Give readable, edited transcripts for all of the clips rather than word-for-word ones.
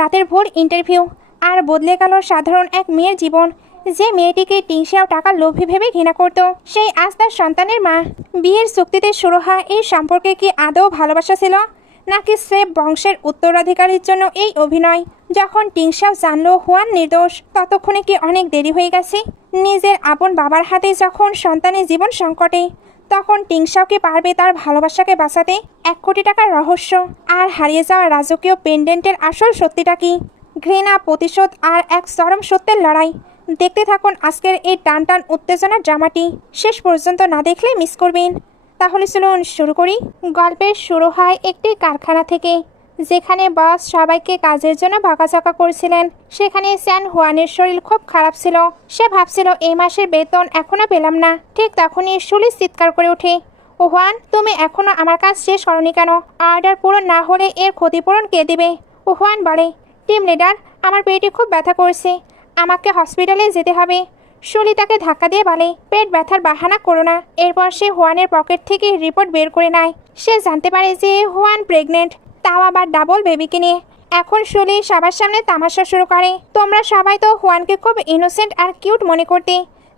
রাতের ভোর ইন্টারভিউ, আর বদলে গেল সাধারণ এক মেয়ের জীবন। যে মেয়েটিকে টিংশাও টাকার লোভী ভেবে ঘৃণা করত, সেই আজ তার সন্তানের মা। বিয়ের চুক্তিতে শুরু হয় এই সম্পর্কে কি আদৌ ভালোবাসা ছিল, নাকি স্রেফ বংশের উত্তরাধিকারীর জন্য এই অভিনয়? যখন টিংশাও জানলো হুয়ান নির্দোষ, ততক্ষণে কি অনেক দেরি হয়ে গেছে? নিজের আপন বাবার হাতে যখন সন্তানের জীবন সংকটে, তখন টিংশাও কি পারবে তার ভালোবাসাকে বাঁচাতে? 1 কোটি টাকার রহস্য আর হারিয়ে যাওয়া রাজকীয় পেন্ডেন্টের আসল সত্যিটা কি? ঘৃণা, প্রতিশোধ আর এক চরম সত্যের লড়াই। দেখতে থাকুন আজকের এই টানটান উত্তেজনার ড্রামাটি। শেষ পর্যন্ত না দেখলে মিস করবেন। তাহলে চলুন শুরু করি। গল্পের শুরু হয় একটি কারখানা থেকে, যেখানে বস সবাইকে কাজের জন্য বকাঝকা করছিলেন। সেখানে স্যান হুয়ানের শরীর খুব খারাপ ছিল। সে ভাবছিল এই মাসের বেতন এখনো পেলাম না। ঠিক তখনই সুলি চিৎকার করে ওঠে, ও হুয়ান, তুমি এখনো আমার কাজ শেষ করনি কেন? অর্ডার পূরণ না হলে এর ক্ষতিপূরণ কে দেবে? ও হুয়ান বলে, টিম লিডার, আমার পেটে খুব ব্যথা করছে, আমাকে হসপিটালে যেতে হবে। সুলি তাকে ধাক্কা দিয়ে বলে, পেট ব্যথার বাহানা করো না। এরপর সে হুয়ানের পকেট থেকে রিপোর্ট বের করে নেয়। সে জানতে পারে যে হুয়ান প্রেগনেন্ট, তাও আবার ডাবল বেবিকে নিয়ে। এখন সুলি সবার সামনে তামাশা শুরু করে, তোমরা সবাই তো হুয়ানকে খুব ইনোসেন্ট আর কিউট মনে করতে,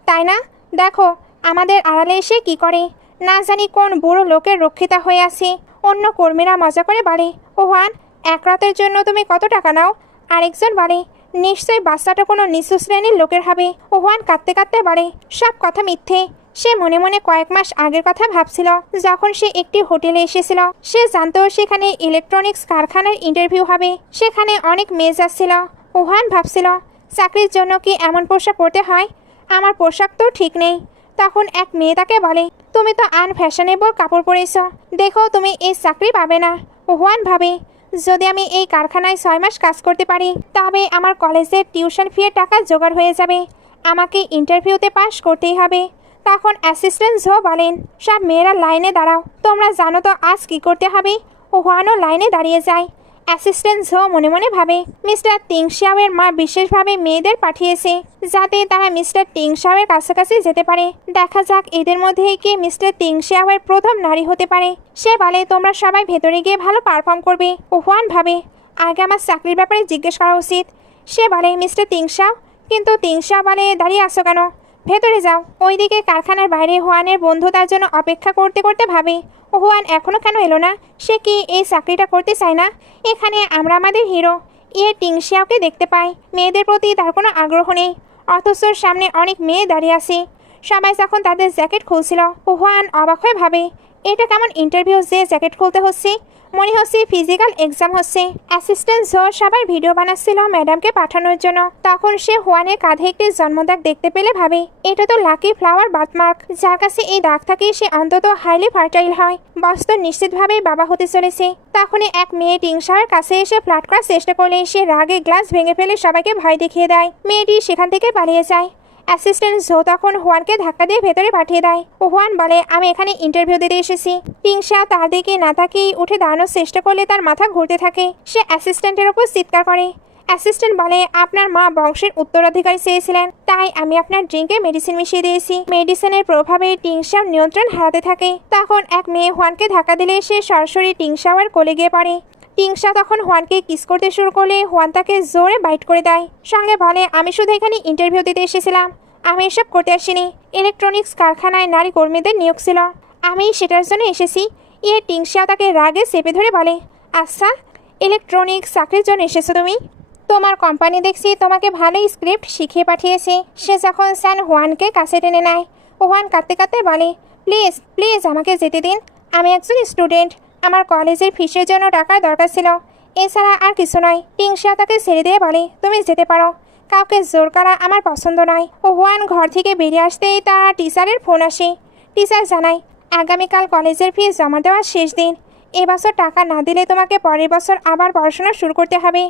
তাই না? দেখো আমাদের আড়ালে এসে কি করে। না জানি কোন বুড়ো লোকের রক্ষিতা হয়ে আছে। অন্য কর্মীরা মজা করে বলে, ও হুয়ান, 1 রাতের জন্য তুমি কত টাকা নাও? আরেকজন বলে, নিশ্চয়ই বাচ্চাটা কোনো নিচু শ্রেণীর লোকের হবে। ও হুয়ান কাঁদতে কাঁদতে বলে, সব কথা মিথ্যে। সে মনে মনে কয়েক মাস আগের কথা ভাবছিল, যখন সে একটি হোটেলে এসেছিল। সে জানতো সেখানে ইলেকট্রনিক্স কারখানার ইন্টারভিউ হবে। সেখানে অনেক মেয়ে যাচ্ছিল। ও হুয়ান ভাবছিল, চাকরির জন্য কি এমন পোশাক পরতে হয়? আমার পোশাক তো ঠিক নেই। তখন এক মেয়ে তাকে বলে, তুমি তো আনফ্যাশনেবল কাপড় পরেছ, দেখো তুমি এই চাকরি পাবে না। ও হুয়ান ভাবে, যদি আমি এই কারখানায় 6 মাস কাজ করতে পারি, তবে আমার কলেজের টিউশন ফিয়ের টাকা জোগাড় হয়ে যাবে। আমাকে ইন্টারভিউতে পাশ করতেই হবে। তখন অ্যাসিস্ট্যান্ট ঝো বলেন, সব মেয়েরা লাইনে দাঁড়াও, তোমরা জানো তো আজ কি করতে হবে? ও হুয়ানও লাইনে দাঁড়িয়ে যায়। অ্যাসিস্ট্যান্ট ঝো মনে মনে ভাবে, মিস্টার টিংশাওয়ের মা বিশেষভাবে মেয়েদের পাঠিয়েছে, যাতে তারা মিস্টার টিংশাওয়ের কাছাকাছি যেতে পারে। দেখা যাক এদের মধ্যেই কি মিস্টার টিংশাওয়ের প্রথম নারী হতে পারে। সে বলে, তোমরা সবাই ভেতরে গিয়ে ভালো পারফর্ম করবে। ও হুয়ান ভাবে, আগে আমার চাকরির ব্যাপারে জিজ্ঞেস করা উচিত। সে বলে, মিস্টার টিংশাও। কিন্তু টিংশাও বলে, দাঁড়িয়ে আসো কেন, ভেতরে যাও। ওইদিকে কারখানার বাইরে হুয়ানের বন্ধু তার জন্য অপেক্ষা করতে করতে ভাবে, ও হুয়ান এখনো কেন এলো না? সে কি এই চাকরিটা করতে চায় না? এখানে আমরা আমাদের হিরো টিংশিয়াওকে দেখতে পাই। মেয়েদের প্রতি তার কোনো আগ্রহ নেই, অথচ সামনে অনেক মেয়ে দাঁড়িয়ে আছে। সবাই যখন তাদের জ্যাকেট খুলছিল, হুয়ান অবাক হয়ে ভাবে, এটা কেমন ইন্টারভিউ যে জ্যাকেট খুলতে হচ্ছে? মনে হচ্ছে ফিজিক্যাল এক্সাম হচ্ছে। অ্যাসিস্ট্যান্ট জো সবাই ভিডিও বানাচ্ছিল ম্যাডামকে পাঠানোর জন্য। তখন সে হুয়ানের কাঁধে একটি জন্মদাগ দেখতে পেলে ভাবে, এটা তো লাকি ফ্লাওয়ার বার্থমার্ক। যার কাছে এই দাগ থাকে সে অন্তত হাইলি ফার্টাইল হয়। বস তো নিশ্চিতভাবেই বাবা হতে চলেছে। তখনই এক মেয়ে টিংশাওয়ের কাছে এসে ফ্লার্ট করার চেষ্টা করলে সে রাগে গ্লাস ভেঙে ফেলে সবাইকে ভয় দেখিয়ে দেয়। মেয়েটি সেখান থেকে পালিয়ে যায়। অ্যাসিস্ট্যান্ট জো তখন হুয়ানকে ধাক্কা দিয়ে ভেতরে পাঠিয়ে দেয়। ও হুয়ান বলে, আমি এখানে ইন্টারভিউ দিতে এসেছি। টিংশাও তার দিকে না তাকিয়ে উঠে দাঁড়ানোর চেষ্টা করলে তার মাথা ঘুরতে থাকে। সে অ্যাসিস্ট্যান্টের ওপর চিৎকার করে। অ্যাসিস্ট্যান্ট বলে, আপনার মা বংশের উত্তরাধিকারী চেয়েছিলেন, তাই আমি আপনার ড্রিঙ্কে মেডিসিন মিশিয়ে দিয়েছি। মেডিসিনের প্রভাবে টিংশাও নিয়ন্ত্রণ হারাতে থাকে। তখন এক মেয়ে হুয়ানকে ধাক্কা দিলে সে সরাসরি টিংশাওয়ের কোলে গিয়ে পড়ে। টিংশা তখন হুয়ানকে কিস করতে শুরু করলে হুয়ান তাকে জোরে বাইট করে দেয়। সঙ্গে বলে, আমি শুধু এখানে ইন্টারভিউ দিতে এসেছিলাম, আমি এসব করতে আসিনি। ইলেকট্রনিক্স কারখানায় নারী কর্মীদের নিয়োগ ছিল, আমি সেটার জন্য এসেছি। টিংশা তাকে রাগে চেপে ধরে বলে, আচ্ছা, ইলেকট্রনিক্স চাকরির জন্য এসেছো তুমি? তোমার কোম্পানি দেখছি তোমাকে ভালোই স্ক্রিপ্ট শিখিয়ে পাঠিয়েছে। সে যখন স্যান হুয়ানকে কাছে টেনে নেয়, হুয়ান কাঁদতে কাঁদতে বলে, প্লিজ প্লিজ আমাকে যেতে দিন, আমি একজন স্টুডেন্ট, আমার কলেজের ফিসের জন্য টাকার দরকার ছিল, এছাড়া আর কিছু নয়। টিংশা তাকে ছেড়ে দিয়ে বলে, তুমি যেতে পারো, কাউকে জোর করা আমার পছন্দ নয়। হুয়ান ঘর থেকে বেরিয়ে আসতেই তার টিচারের ফোন আসে। টিচার জানায়, আগামীকাল কলেজের ফি জমা দেওয়ার শেষ দিন। এবছর টাকা না দিলে তোমাকে পরের বছর আবার পড়াশোনা শুরু করতে হবে।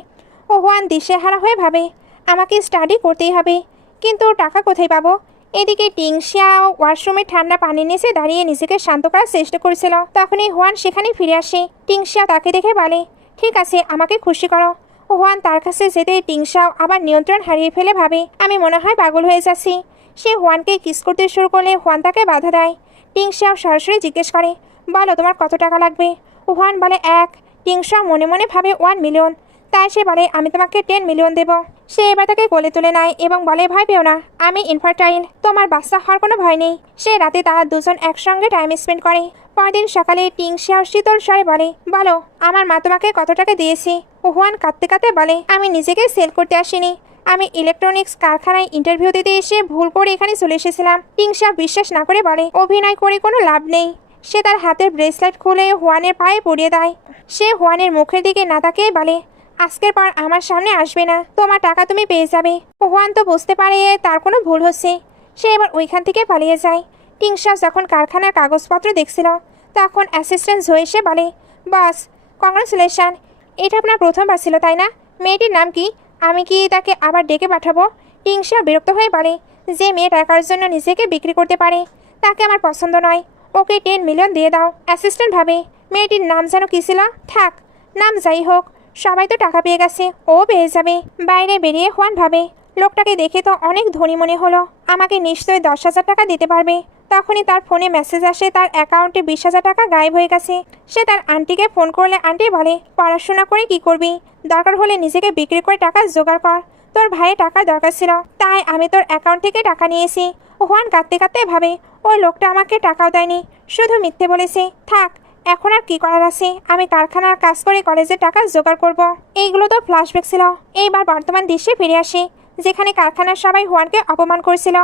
হুয়ান দিশেহারা হয়ে ভাবে, আমাকে স্টাডি করতেই হবে, কিন্তু টাকা কোথায় পাবো? এদিকে টিংশিয়া ওয়াশরুমে ঠান্ডা পানির নিচে দাঁড়িয়ে নিজেকে শান্ত করার চেষ্টা করেছিল। তখনই হুয়ান সেখানে ফিরে আসে। টিংশিয়া তাকে দেখে বলে, ঠিক আছে, আমাকে খুশি করো। হুয়ান তার কাছে যেতে টিংশাও আবার নিয়ন্ত্রণ হারিয়ে ফেলে ভাবে, আমি মনে হয় পাগল হয়ে যাচ্ছি। সে হুয়ানকে কিস করতে শুরু করলে হুয়ান তাকে বাধা দেয়। টিংশাও সরাসরি জিজ্ঞেস করে, বলো তোমার কত টাকা লাগবে? হুয়ান বলে 1। টিংশা মনে মনে ভাবে 1 মিলিয়ন। তাই সে বলে আমি তোমাকে 10 মিলিয়ন দেব। সে এবার তাকে কোলে তুলে নেয় এবং বলে ভয় পেও না, আমি ইনফার্টাইল, তোমার বাচ্চা হওয়ার কোনো ভয় নেই। সে রাতে তারা দুজন একসঙ্গে টাইম স্পেন্ড করে। পরদিন সকালে টিংশিয়া শীতল স্বরে বলে, বলো আমার মা তোমাকে কত টাকা দিয়েছে? হুয়ান কাঁদতে কাঁদতে বলে, আমি নিজেকে সেল করতে আসিনি, আমি ইলেকট্রনিক্স কারখানায় ইন্টারভিউ দিতে এসে ভুল করে এখানে চলে এসেছিলাম। টিংশিয়া বিশ্বাস না করে বলে, অভিনয় করে কোনো লাভ নেই। সে তার হাতের ব্রেসলেট খুলে হুয়ানের পায়ে পরিয়ে দেয়। সে হুয়ানের মুখের দিকে না তাকিয়ে বলে, আজকের পর আমার সামনে আসবে না, তোমার টাকা তুমি পেয়ে যাবে। হুয়ান তো বুঝতে পারে তার কোনো ভুল হচ্ছে। সে এবার ওইখান থেকে পালিয়ে যায়। টিংশা যখন কারখানার কাগজপত্র দেখছিল তখন অ্যাসিস্ট্যান্ট জো এসে বলে, বস কংগ্রেচুলেশন, এটা আপনার প্রথমবার ছিল তাই না? মেয়েটির নাম কি? আমি কি তাকে আবার ডেকে পাঠাবো? টিংশা বিরক্ত হয়ে বলে, যে মেয়ে টাকার জন্য নিজেকে বিক্রি করতে পারে তাকে আমার পছন্দ নয়, ওকে 10 মিলিয়ন দিয়ে দাও। অ্যাসিস্ট্যান্ট ভাবে মেয়েটির নাম যেন কি ছিল, থাক নাম যাই হোক, সবাই তো টাকা পেয়ে গেছে, ও পেয়ে যাবে। বাইরে বেরিয়ে হুয়ান ভাবে, লোকটাকে দেখে তো অনেক ধনী মনে হলো, আমাকে নিশ্চয়ই 10,000 টাকা দিতে পারবে। তখনই তার ফোনে মেসেজ আসে তার অ্যাকাউন্টে 20,000 টাকা গায়েব হয়ে গেছে। সে তার আন্টিকে ফোন করলে আন্টি বলে, পড়াশোনা করে কি করবি, দরকার হলে নিজেকে বিক্রি করে টাকা জোগাড় কর, তোর ভাইয়ের টাকার দরকার ছিল তাই আমি তোর অ্যাকাউন্ট থেকে টাকা নিয়েছি। হুয়ান কাঁদতে কাঁদতে ভাবে, ওই লোকটা আমাকে টাকাও দেয়নি, শুধু মিথ্যে বলেছে। থাক, এখন আর কি করার আছে, আমি কারখানার কাজ করে কলেজে টাকা জোগাড় করব। এইগুলো তো ফ্ল্যাশব্যাক ছিল। এইবার বর্তমান দৃশ্যে ফিরে আসে, যেখানে কারখানার সবাই হুয়ানকে অপমান করছিল।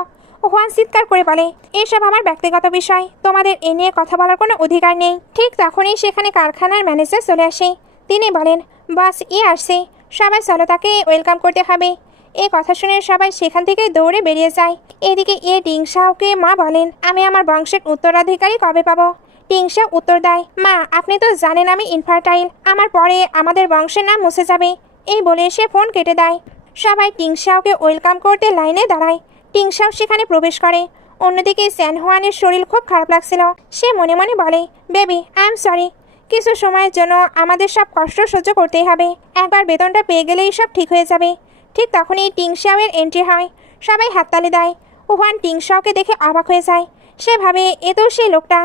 হুয়ান চিৎকার করে বলে, এসব আমার ব্যক্তিগত বিষয়, তোমাদের এ নিয়ে কথা বলার কোনো অধিকার নেই। ঠিক তখনই সেখানে কারখানার ম্যানেজার চলে আসে। তিনি বলেন, বাস আসছে, সবাই চলো তাকে ওয়েলকাম করতে হবে। এই কথা শুনে সবাই সেখান থেকে দৌড়ে বেরিয়ে যায়। এদিকে টিংশাওকে মা বলেন, আমি আমার বংশের উত্তরাধিকারী কবে পাবো? টিংশা উত্তর দেয়, মা আপনি তো জানেন আমি ইনফার্টাইল, আমার পরে আমাদের বংশের নাম মুছে যাবে। এই বলে সে ফোন কেটে দেয়। সবাই টিংশাওকে ওয়েলকাম করতে লাইনে দাঁড়ায়। টিংশাও সেখানে প্রবেশ করে। অন্যদিকে স্যান হুয়ানের শরীর খুব খারাপ লাগছিল। সে মনে মনে বলে, বেবি আই এম সরি, কিছু সময়ের জন্য আমাদের সব কষ্ট সহ্য করতেই হবে, একবার বেতনটা পেয়ে গেলেই সব ঠিক হয়ে যাবে। ঠিক তখনই টিংশাওয়ের এন্ট্রি হয়। সবাই হাততালি দেয়। হুয়ান টিংশাওকে দেখে অবাক হয়ে যায়। সে ভাবে, এ তো সেই লোকটা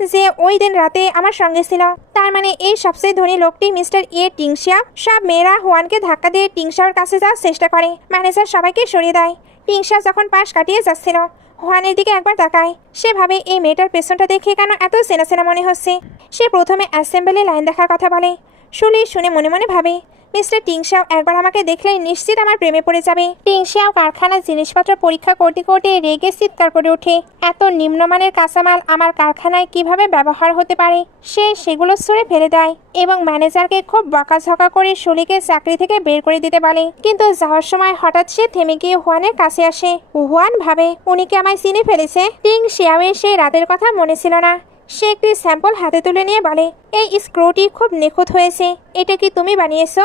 যে ওই দিন রাতে আমার সঙ্গে ছিল। তার মানে এই সবচেয়ে ধনী লোকটি মিস্টার টিংশিয়া। সব মেয়েরা হুয়ানকে ধাক্কা দিয়ে টিংশাওর কাছে যাওয়ার চেষ্টা করে। ম্যানেজার সবাইকে সরিয়ে দেয়। টিংশা যখন পাশ কাটিয়ে যাচ্ছিল হুয়ানের দিকে একবার তাকায়। সে ভাবে, এই মেয়েটার পেছনটা দেখে কেন এত চেনা চেনা মনে হচ্ছে। সে প্রথমে অ্যাসেম্বলি লাইন দেখার কথা বলে। শুনে মনে মনে ভাবে, মিস্টার টিংশাও একবার আমাকে দেখলেই নিশ্চিত আমার প্রেমে পড়ে যাবে। টিংশাও কারখানার জিনিসপত্র পরীক্ষা করতে করতে রেগে চিৎকার করে ওঠে, এত নিম্নমানের কাঁচামাল আমার কারখানায় কিভাবে ব্যবহার হতে পারে। সে সেগুলো ছুঁড়ে ফেলে দেয় এবং ম্যানেজারকে খুব বকাঝকা করে শুলিকে চাকরি থেকে বের করে দিতে বলে। কিন্তু যাওয়ার সময় হঠাৎ সে থেমে গিয়ে হুয়ানের কাছে আসে। হুয়ান ভাবে, উনি কি আমায় চিনে ফেলেছে? টিংশিয়াওয়ের সেই রাতের কথা মনে ছিল না। সে একটি স্যাম্পল হাতে তুলে নিয়ে বলে, এই স্ক্রুটি খুব নিখুঁত হয়েছে, এটা কি তুমি বানিয়েছো?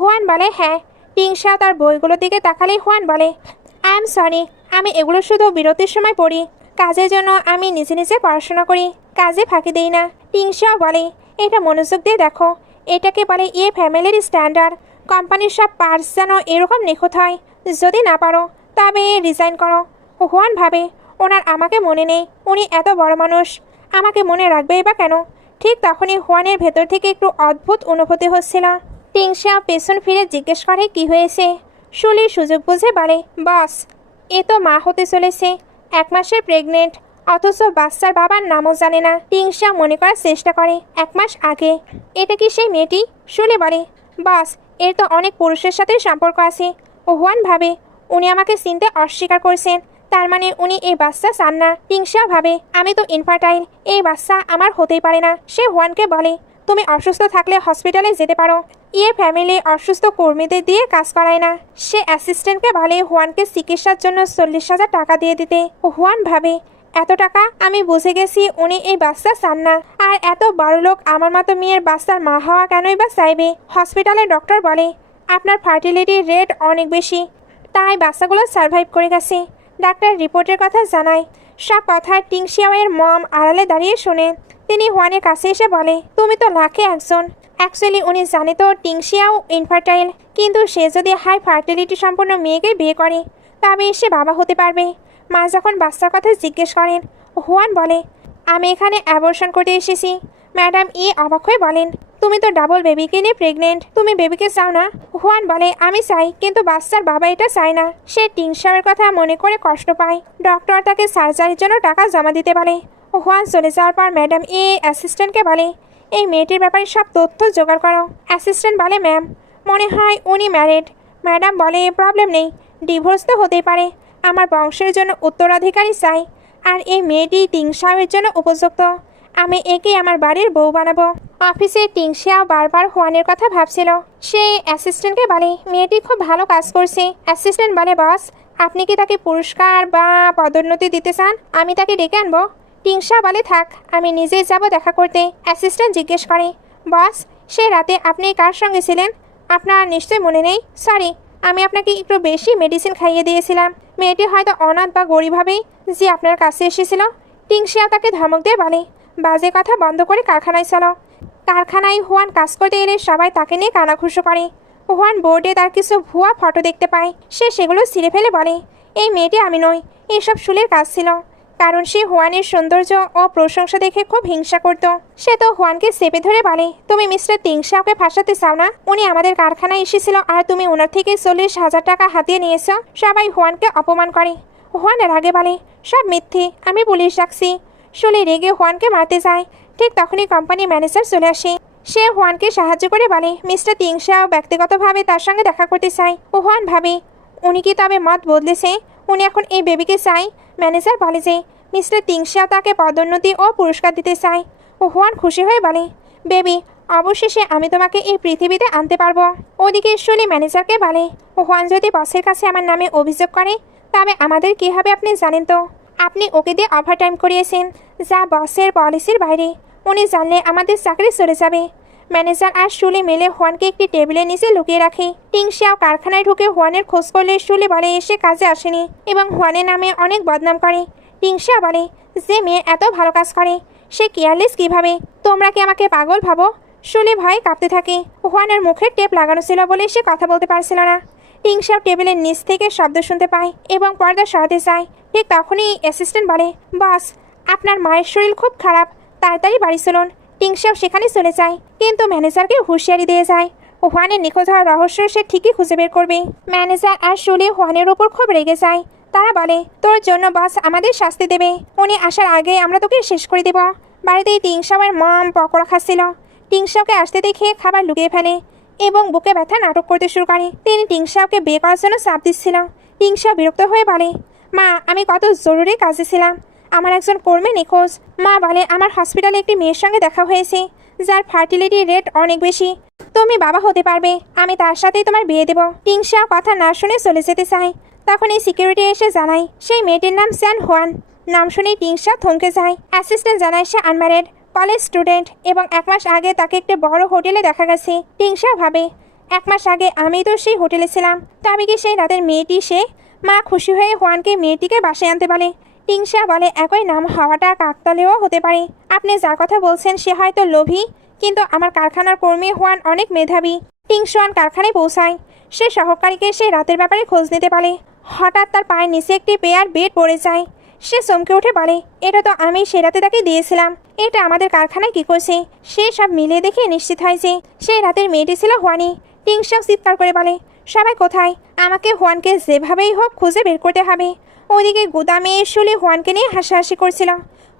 হুয়ান বলে, হ্যাঁ। টিংশা তার বইগুলোর দিকে তাকালেই হুয়ান বলে, আই এম সরি, আমি এগুলো শুধু বিরতির সময় পড়ি, কাজের জন্য আমি নিজে নিজে পড়াশোনা করি, কাজে ফাঁকি দেই না। টিংশাও বলে, এটা মনোযোগ দিয়ে দেখো, এটাকে বলে ফ্যামিলির স্ট্যান্ডার্ড। কোম্পানির সব পার্টস যেন এরকম নিখুঁত হয়, যদি না পারো তবে রিজাইন করো। হুয়ান ভাবে, ওনার আমাকে মনে নেই, উনি এত বড় মানুষ, আমাকে মনে রাখবেই বা কেন? ঠিক তখনই হুয়ানের ভেতর থেকে একটু অদ্ভুত অনুভূতি হচ্ছিল। টিংশা পেছন ফিরে জিজ্ঞেস করে, কি হয়েছে? শুলির সুযোগ বুঝে বলে, বস এ তো মা হতে চলেছে, 1 মাসের প্রেগনেন্ট, অথচ বাচ্চার বাবার নামও জানে না। টিংশা মনে করার চেষ্টা করে 1 মাস আগে। এটা কি সেই মেয়েটি? শুলি বলে, বস এর তো অনেক পুরুষের সাথে সম্পর্ক আছে। হুয়ান ভাবে, উনি আমাকে চিনতে অস্বীকার করছেন, তার মানে উনি এই বাচ্চা চান না। টিংশা ভাবে, আমি তো ইনফার্টাইল, এই বাচ্চা আমার হতেই পারে না। সে হুয়ানকে বলে, তুমি অসুস্থ থাকলে হসপিটালে যেতে পারো, ফ্যামিলি অসুস্থ কর্মীদের দিয়ে কাজ করায় না। সে অ্যাসিস্ট্যান্টকে বলে হুয়ানকে চিকিৎসার জন্য 40,000 টাকা দিয়ে দিতে। হুয়ান ভাবে, এত টাকা? আমি বুঝে গেছি উনি এই বাচ্চা চান না। আর এত বড় লোক আমার মতো মেয়ের বাচ্চার মা হওয়া কেনই বা চাইবে? হসপিটালের ডক্টর বলে, আপনার ফার্টিলিটি রেট অনেক বেশি, তাই বাচ্চাগুলো সার্ভাইভ করে গেছে। ডাক্তার রিপোর্টের কথা জানায়। সব কথা টিংশিয়াওয়ের মম আড়ালে দাঁড়িয়ে শোনেন। তিনি হুয়ানের কাছে এসে বলে, তুমি তো লাখে একজন। অ্যাকচুয়ালি উনি জানে তো টিংশিয়াও ইনফার্টাইল, কিন্তু সে যদি হাই ফার্টিলিটি সম্পন্ন মেয়েকে বিয়ে করে তবে সে বাবা হতে পারবে। মা যখন বাচ্চার কথা জিজ্ঞেস করেন, হুয়ান বলে, আমি এখানে অ্যাবর্শন করতে এসেছি। ম্যাডাম অবাক হয়ে বলেন, তুমি তো ডাবল বেবিকে নিয়ে প্রেগনেন্ট, তুমি বেবিকে চাও না? হুয়ান বলে আমি চাই, কিন্তু বাচ্চার বাবা এটা চায় না। সে টিংশাওয়ের কথা মনে করে কষ্ট পায়। ডক্টর তাকে সার্জারির জন্য টাকা জমা দিতে বলে। হুয়ান চলে যাওয়ার পর ম্যাডাম অ্যাসিস্ট্যান্টকে বলে এই মেয়েটির ব্যাপারে সব তথ্য জোগাড় করো। অ্যাসিস্ট্যান্ট বলে ম্যাম, মনে হয় উনি ম্যারিড। ম্যাডাম বলে প্রবলেম নেই, ডিভোর্স তো হতেই পারে। আমার বংশের জন্য উত্তরাধিকারী চাই, আর এই মেয়েটি টিংশাওয়ের জন্য উপযুক্ত। আমি একে আমার বাড়ির বউ বানাবো। অফিসে টিংশাও বারবার হুয়ানের কথা ভাবছিল। সে অ্যাসিস্ট্যান্টকে বলে মেয়েটি খুব ভালো কাজ করছে। অ্যাসিস্ট্যান্ট বলে বস, আপনি কি তাকে পুরস্কার বা পদোন্নতি দিতে চান? আমি তাকে ডেকে আনবো। টিংশা বলে থাক, আমি নিজেই যাব দেখা করতে। অ্যাসিস্ট্যান্ট জিজ্ঞেস করে বস, সে রাতে আপনি কার সঙ্গে ছিলেন? আপনার নিশ্চয় মনে নেই? সরি, আমি আপনাকে একটু বেশি মেডিসিন খাইয়ে দিয়েছিলাম। মেয়েটি হয়তো অনাথ বা গরিব হবেই যে আপনার কাছে এসেছিল। টিংশিয়া তাকে ধমক দিয়ে বলে বাজে কথা বন্ধ করে কারখানায় চলো। কারখানায় হুয়ান কাজ করতে এলে সবাই তাকে নিয়ে কানাঘুষো করে। হুয়ান বোর্ডে তার কিছু ভুয়া ফটো দেখতে পায়। সে সেগুলো ছিঁড়ে ফেলে বলে এই মেয়েটি আমি নই, এইসব শুলের কাজ ছিল। কারণ সে হুয়ানের সৌন্দর্য ও প্রশংসা দেখে খুব হিংসা করত। সে তো হুয়ানকে চেপে ধরে বলে তুমি মিস্টার টিংশাওকে ফাঁসাতে চাও না? উনি আমাদের কারখানায় এসেছিল আর তুমি ওনার থেকে 40,000 টাকা হাতিয়ে নিয়েছো। সবাই হুয়ানকে অপমান করে। হুয়ান রাগে বলে সব মিথ্যে, আমি পুলিশ ডাকছি। শুলে রেগে হুয়ানকে মারতে যায়। ঠিক তখনই কোম্পানি ম্যানেজার চলে আসে। সে হুয়ানকে সাহায্য করে বলে মিস্টার টিংশাও ব্যক্তিগতভাবে তার সঙ্গে দেখা করতে চায়। হুয়ান ভাবে উনি কি তবে মত বদলেছে? উনি এখন এই বেবিকে চায়। ম্যানেজার বলে যে মিস্টার টিংশাও তাকে পদোন্নতি ও পুরস্কার দিতে চায়। হুয়ান খুশি হয়ে বলে বেবি, অবশেষে আমি তোমাকে এই পৃথিবীতে আনতে পারবো। ওদিকে শুলি ম্যানেজারকে বলে হুয়ান যদি বসের কাছে আমার নামে অভিযোগ করে তবে আমাদের কী হবে আপনি জানেন তো? আপনি ওকে দিয়ে ওভারটাইম করিয়েছেন, যা বসের পলিসির বাইরে। উনি জানলে আমাদের চাকরি চলে যাবে। ম্যানেজার আর শুলি মিলে হুয়ানকে একটি টেবিলের নিচে লুকিয়ে রাখে। টিংশিয়াও কারখানায় ঢুকে হুয়ানের খোঁজ করলে শুলি বলে এসে কাজে আসেনি এবং হুয়ানের নামে অনেক বদনাম করে। টিংশিয়া বলে যে মেয়ে এত ভালো কাজ করে সে কেয়ারলেস কিভাবে? তোমরা কি আমাকে পাগল ভাবো? শুলি ভয়ে কাঁপতে থাকে। হুয়ানের মুখে টেপ লাগানো ছিল বলে সে কথা বলতে পারছিল না। টিংশিয়াও টেবিলের নিচ থেকে শব্দ শুনতে পায় এবং পর্দা সরাতে চায়। ঠিক তখনই অ্যাসিস্ট্যান্ট বলে বস, আপনার মায়ের শরীর খুব খারাপ, তাড়াতাড়ি বাড়ি চলুন। টিংশিয়াও সেখানে চলে যায়, কিন্তু ম্যানেজারকে হুঁশিয়ারি দিয়ে যায় হুয়ানের নিখোঁজ হওয়ার রহস্য সে ঠিকই খুঁজে বের করবে। ম্যানেজার আর শুলি হুয়ানের উপর খুব রেগে যায়। তারা বলে তোর জন্য বস আমাদের শাস্তি দেবে। উনি আসার আগে আমরা তোকে শেষ করে দেব। বাড়িতেই টিংশাওয়ের মম পকোড়া খাচ্ছিল। টিংশাওকে আসতে দেখে খাবার লুকিয়ে ফেলে এবং বুকে ব্যথা নাটক করতে শুরু করে। তিনি টিংশাওকে বিয়ে করার জন্য চাপ দিচ্ছিল। টিংশাও বিরক্ত হয়ে বলে মা, আমি কত জরুরি কাজে ছিলাম, আমার একজন কর্মী নিখোঁজ। মা বলে আমার হসপিটালে একটি মেয়ের সঙ্গে দেখা হয়েছে যার ফার্টিলিটি রেট অনেক বেশি। তুমি বাবা হতে পারবে, আমি তার সাথেই তোমার বিয়ে দেব। টিংশিয়া কথা না শুনে চলে যেতে চায়। তখন এই সিকিউরিটি এসে জানায় সেই মেয়েটির নাম স্যান হুয়ান। নাম শুনেই টিংশিয়া থমকে যায়। অ্যাসিস্ট্যান্ট জানায় সে আনম্যারিড, কলেজ স্টুডেন্ট এবং 1 মাস আগে তাকে একটা বড় হোটেলে দেখা গেছে। টিংশিয়া ভাবে 1 মাস আগে আমি তো সেই হোটেলে ছিলাম, তবে কি সেই রাতের মেয়েটি সে? মা খুশি হয়ে হুয়ানকে মেয়েটিকে বাসায় আনতে বলে। টিংশিয়া বলে একই নাম হওয়াটা কাকতালীয় হতে পারে। আপনি যার কথা বলছেন সে হয়তো লোভী, কিন্তু আমার কারখানার কর্মী হুয়ান অনেক মেধাবী। টিংশিয়ান কারখানায় পৌঁছায়। সে সহকারীকে সে রাতের ব্যাপারে খোঁজ নিতে পারে। হঠাৎ তার পায়ের নিচে একটি পেয়ার বেড পড়ে যায়। সে চমকে উঠে বলে এটা তো আমি সে রাতে তাকে দিয়েছিলাম। এটা আমাদের কারখানায় কি করছে? সে সব মিলিয়ে দেখে নিশ্চিত হয় যে সেই রাতের মেয়েটি ছিল হুয়ানি। টিংশিয়াও চিৎকার করে বলে সবাই কোথায়? আমাকে হুয়ানকে যেভাবেই হোক খুঁজে বের করতে হবে। ওদিকে গুদামে শুলি হুয়ানকে নিয়ে হাসাহাসি করছিল।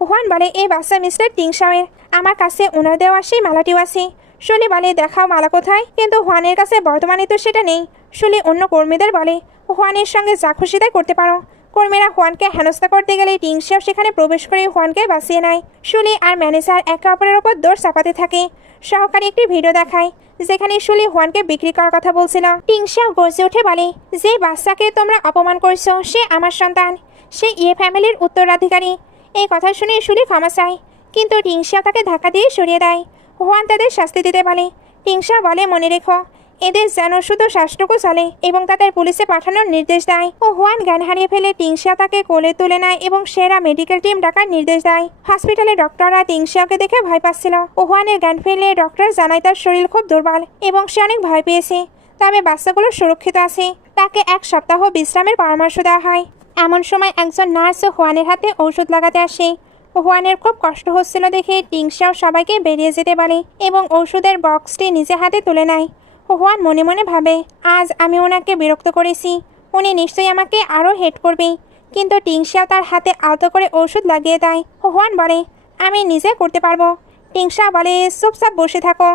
হুয়ান বলে এই বাচ্চা মিস্টার টিংশাওয়ের, আমার কাছে ওনার দেওয়া সেই মালাটিও আছে। শুলি বলে দেখাও মালা কোথায়? কিন্তু হুয়ানের কাছে বর্তমানে তো সেটা নেই। শুলি অন্য কর্মীদের বলে হুয়ানের সঙ্গে যা খুশি তাই করতে পারো। কর্মীরা হুয়ানকে হেনস্থা করতে গেলে টিংশিয়াও সেখানে প্রবেশ করে হুয়ানকে বাঁচিয়ে নেয়। শুলি আর ম্যানেজার একে অপরের ওপর দৌড় চাপাতে থাকে। সহকারী একটি ভিডিও দেখায় যেখানে শুলি হুয়ানকে বিক্রি করার কথা বলছিল। টিংশিয়াও গর্জে উঠে বলে যে বাচ্চাকে তোমরা অপমান করছো সে আমার সন্তান, সে ফ্যামিলির উত্তরাধিকারী। এই কথা শুনে শুলি ক্ষমা চায়, কিন্তু টিংশিয়া তাকে ধাক্কা দিয়ে সরিয়ে দেয়। হুয়ান তাদের শাস্তি দিতে বলে। টিংশিয়া বলে মনে রেখো এদের যেন শুধু শ্বাসটুকু চলে এবং তাদের পুলিশে পাঠানোর নির্দেশ দেয়। হুয়ান জ্ঞান হারিয়ে ফেলে টিংশিয়া তাকে কোলে তুলে নেয় এবং সেরা মেডিকেল টিম ডাকার নির্দেশ দেয়। হসপিটালে ডক্টররা টিংশিয়াকে দেখে ভয় পাচ্ছিল। হুয়ানের জ্ঞান ফিরলে ডক্টর জানায় তার শরীর খুব দুর্বল এবং সে অনেক ভয় পেয়েছে, তবে বাচ্চাগুলো সুরক্ষিত আছে। তাকে 1 সপ্তাহ বিশ্রামের পরামর্শ দেওয়া হয়। এমন সময় একজন নার্স হুয়ানের হাতে ঔষধ লাগাতে আসে। হুয়ানের খুব কষ্ট হচ্ছিল দেখে টিংশাও সবাইকে বেরিয়ে যেতে বলে এবং ওষুধের বক্সটি নিজে হাতে তুলে নেয়। হুয়ান মনে মনে ভাবে, আজ আমি ওনাকে বিরক্ত করেছি, উনি নিশ্চয়ই আমাকে আরও হেট করবে। কিন্তু টিংশাও তার হাতে আলতো করে ওষুধ লাগিয়ে দেয়। হুয়ান বলে, আমি নিজে করতে পারবো। টিংশা বলে, চুপচাপ বসে থাকো।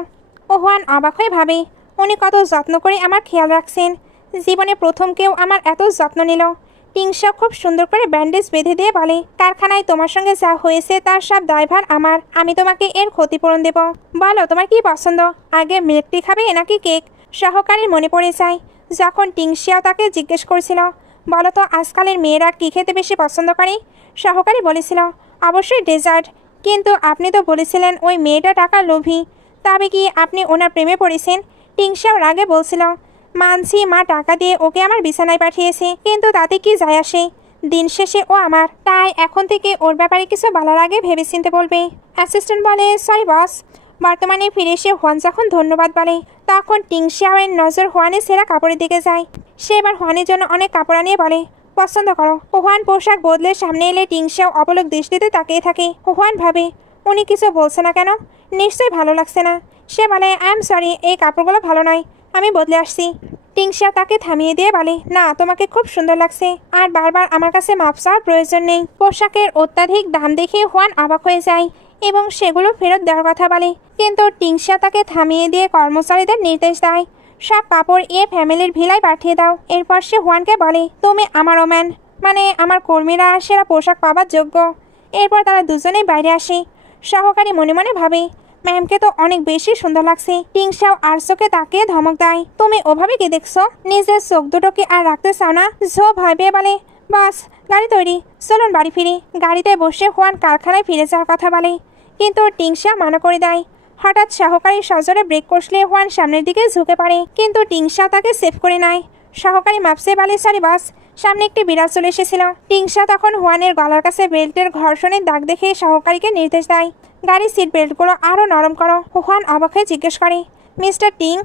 হুয়ান অবাক হয়ে ভাবে, উনি কত যত্ন করে আমার খেয়াল রাখছেন। জীবনে প্রথম কেউ আমার এত যত্ন নিল। টিংশা খুব সুন্দর করে ব্যান্ডেজ বেঁধে দিয়ে বলে, কারখানায় তোমার সঙ্গে যা হয়েছে তার সব দায়ভার আমার। আমি তোমাকে এর ক্ষতিপূরণ দেব। বলো তোমার কি পছন্দ, আগে মিল্ক টি খাবে নাকি কেক? সহকারীর মনে পড়ে যায় যখন টিংশিয়াও তাকে জিজ্ঞেস করছিল, বলো তো আজকালের মেয়েরা কী খেতে বেশি পছন্দ করে? সহকারী বলেছিল, অবশ্যই ডেজার্ট। কিন্তু আপনি তো বলেছিলেন ওই মেয়েটা টাকার লোভী। তবে কি আপনি ওনার প্রেমে পড়েছেন? টিংশাও রাগে বলছিল, মানছি মা টাকা দিয়ে ওকে আমার বিছানায় পাঠিয়েছে, কিন্তু তাতে কি যায় আসে? দিন শেষে ও আমার, তাই এখন থেকে ওর ব্যাপারে কিছু বলার আগে ভেবেচিন্তে বলবে। অ্যাসিস্ট্যান্ট বলে, সরি বস। বর্তমানে ফিরে এসে হুয়ান যখন ধন্যবাদ বলে, তখন টিংশিয়াওয়ের নজর হুয়ানের সেরা কাপড়ের দিকে যায়। সে এবার হুয়ানের জন্য অনেক কাপড় আনিয়ে বলে, পছন্দ করো। হুয়ান পোশাক বদলে সামনে এলে টিংশিয়াও অপলক দৃষ্টিতে তাকিয়ে থাকে। হুয়ান ভাবে, উনি কিছু বলছে না কেন? নিশ্চয়ই ভালো লাগছে না। সে বলে, আই এম সরি, এই কাপড়গুলো ভালো নয়, আমি বদলে আসছি। টিংশা তাকে থামিয়ে দিয়ে বলে, না তোমাকে খুব সুন্দর লাগছে, আর বারবার আমার কাছে মাপ চাওয়ার প্রয়োজন নেই। পোশাকের অত্যাধিক দাম দেখে হুয়ান অবাক হয়ে যায় এবং সেগুলো ফেরত দেওয়ার কথা বলে। কিন্তু টিংশা তাকে থামিয়ে দিয়ে কর্মচারীদের নির্দেশ দেয়, সব কাপড় ফ্যামিলির ভিলায় পাঠিয়ে দাও। এরপর সে হুয়ানকে বলে, তুমি আমার ওম্যান, মানে আমার কর্মীরা সেরা পোশাক পাবার যোগ্য। এরপর তারা দুজনেই বাইরে আসে। সহকারী মনে মনে ভাবে, ম্যামকে তো অনেক বেশি সুন্দর লাগছে। টিংশাও আর চোখে তাকিয়ে ধমক দেয়, তুমি ওভাবে কি দেখছো? নিজের চোখ দুটোকে আর রাখতে চাও না? ঝো ভয় পেয়ে বলে, বাস গাড়ি তৈরি, চলুন বাড়ি ফিরি। গাড়িতে বসে হুয়ান কারখানায় ফিরে যাওয়ার কথা বলে, কিন্তু টিংশা মানা করে দেয়। হঠাৎ সহকারী সজোরে ব্রেক কষলে হুয়ান সামনের দিকে ঝুঁকে পড়ে, কিন্তু টিংশা তাকে সেভ করে নেয়। সহকারী মাপসে বলে, সরি বাস, সামনে একটি বিড়াল চলে এসেছিল। টিংশা তখন হুয়ানের গলার কাছে বেল্টের ঘর্ষণের দাগ দেখে সহকারীকে নির্দেশ দেয়, গাড়ির সিট বেল্টগুলো আরও নরম করো। হুয়ান অবাক হয়ে জিজ্ঞেস করে, মিস্টার টিং,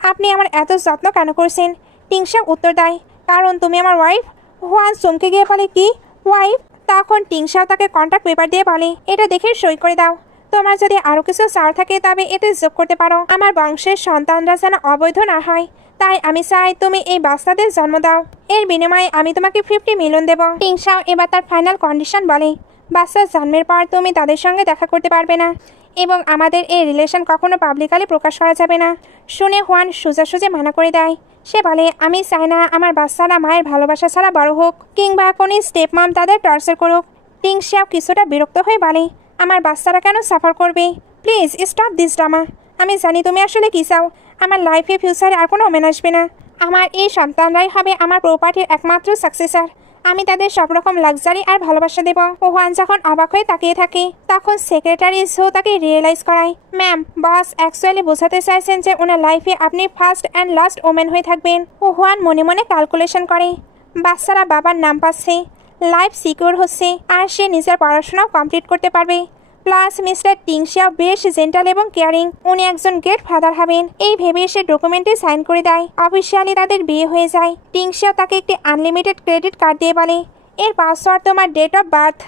আপনি আমার এত যত্ন কেন করছেন? টিংশা উত্তর দেয়, কারণ তুমি আমার ওয়াইফ। হুয়ান চমকে গিয়ে বলে, কি ওয়াইফ? তখন টিংশাও তাকে কন্ট্যাক্ট পেপার দিয়ে বলে, এটা দেখে সই করে দাও। তোমার যদি আরও কিছু ছাড় থাকে তবে এতে যোগ করতে পারো। আমার বংশের সন্তানরা যেন অবৈধ না হয়, তাই আমি চাই তুমি এই বাচ্চাদের জন্ম দাও। এর বিনিময়ে আমি তোমাকে 50 মিলিয়ন দেব। টিংশাও এবার তার ফাইনাল কন্ডিশন বলে, বাচ্চার জন্মের পর তুমি তাদের সঙ্গে দেখা করতে পারবে না এবং আমাদের এই রিলেশন কখনো পাবলিকালি প্রকাশ করা যাবে না। শুনে হুয়ান সোজাসুজি মানা করে দেয়। সে বলে, আমি চাই না আমার বাচ্চারা মায়ের ভালোবাসা ছাড়া বড় হোক, কিংবা কোনো স্টেপ মাম তাদের টর্চার করুক। টিংশাও কিছুটা বিরক্ত হয়ে বলে, আমার বাচ্চারা কেন সাফার করবে? Please stop this drama. আমি জানি তুমি আসলে কী চাও। আমার লাইফে ফিউচারে আর কোনো ওমেন আসবে না। আমার এই সন্তানরাই হবে আমার প্রপার্টির একমাত্র সাকসেসর। আমি তাদের সব রকম লাক্সারি আর ভালোবাসা দেব। হুয়ান যখন অবাক হয়ে তাকিয়ে থাকে, তখন সেক্রেটারি ঝো তাকে রিয়েলাইজ করায়, ম্যাম, বস অ্যাকচুয়ালি বোঝাতে চাইছেন যে ওনার লাইফে আপনি ফার্স্ট অ্যান্ড লাস্ট ওমেন হয়ে থাকবেন। হুয়ান মনে মনে ক্যালকুলেশন করে, বাচ্চারা বাবার নাম পাচ্ছে, লাইফ সিকিউর হচ্ছে, আর সে নিজের পড়াশোনাও কমপ্লিট করতে পারবে। প্লাস মিস্টার টিংশিয়াও বেশ জেন্টাল এবং কেয়ারিং, উনি একজন গ্রেট ফাদার হবেন। এই ভেবে সে ডকুমেন্টে সাইন করে দেয়। অফিসিয়ালি তাদের বিয়ে হয়ে যায়। টিংশিয়াও তাকে একটি আনলিমিটেড ক্রেডিট কার্ড দিয়ে বলে, এর পাসওয়ার্ড তোমার date of birth.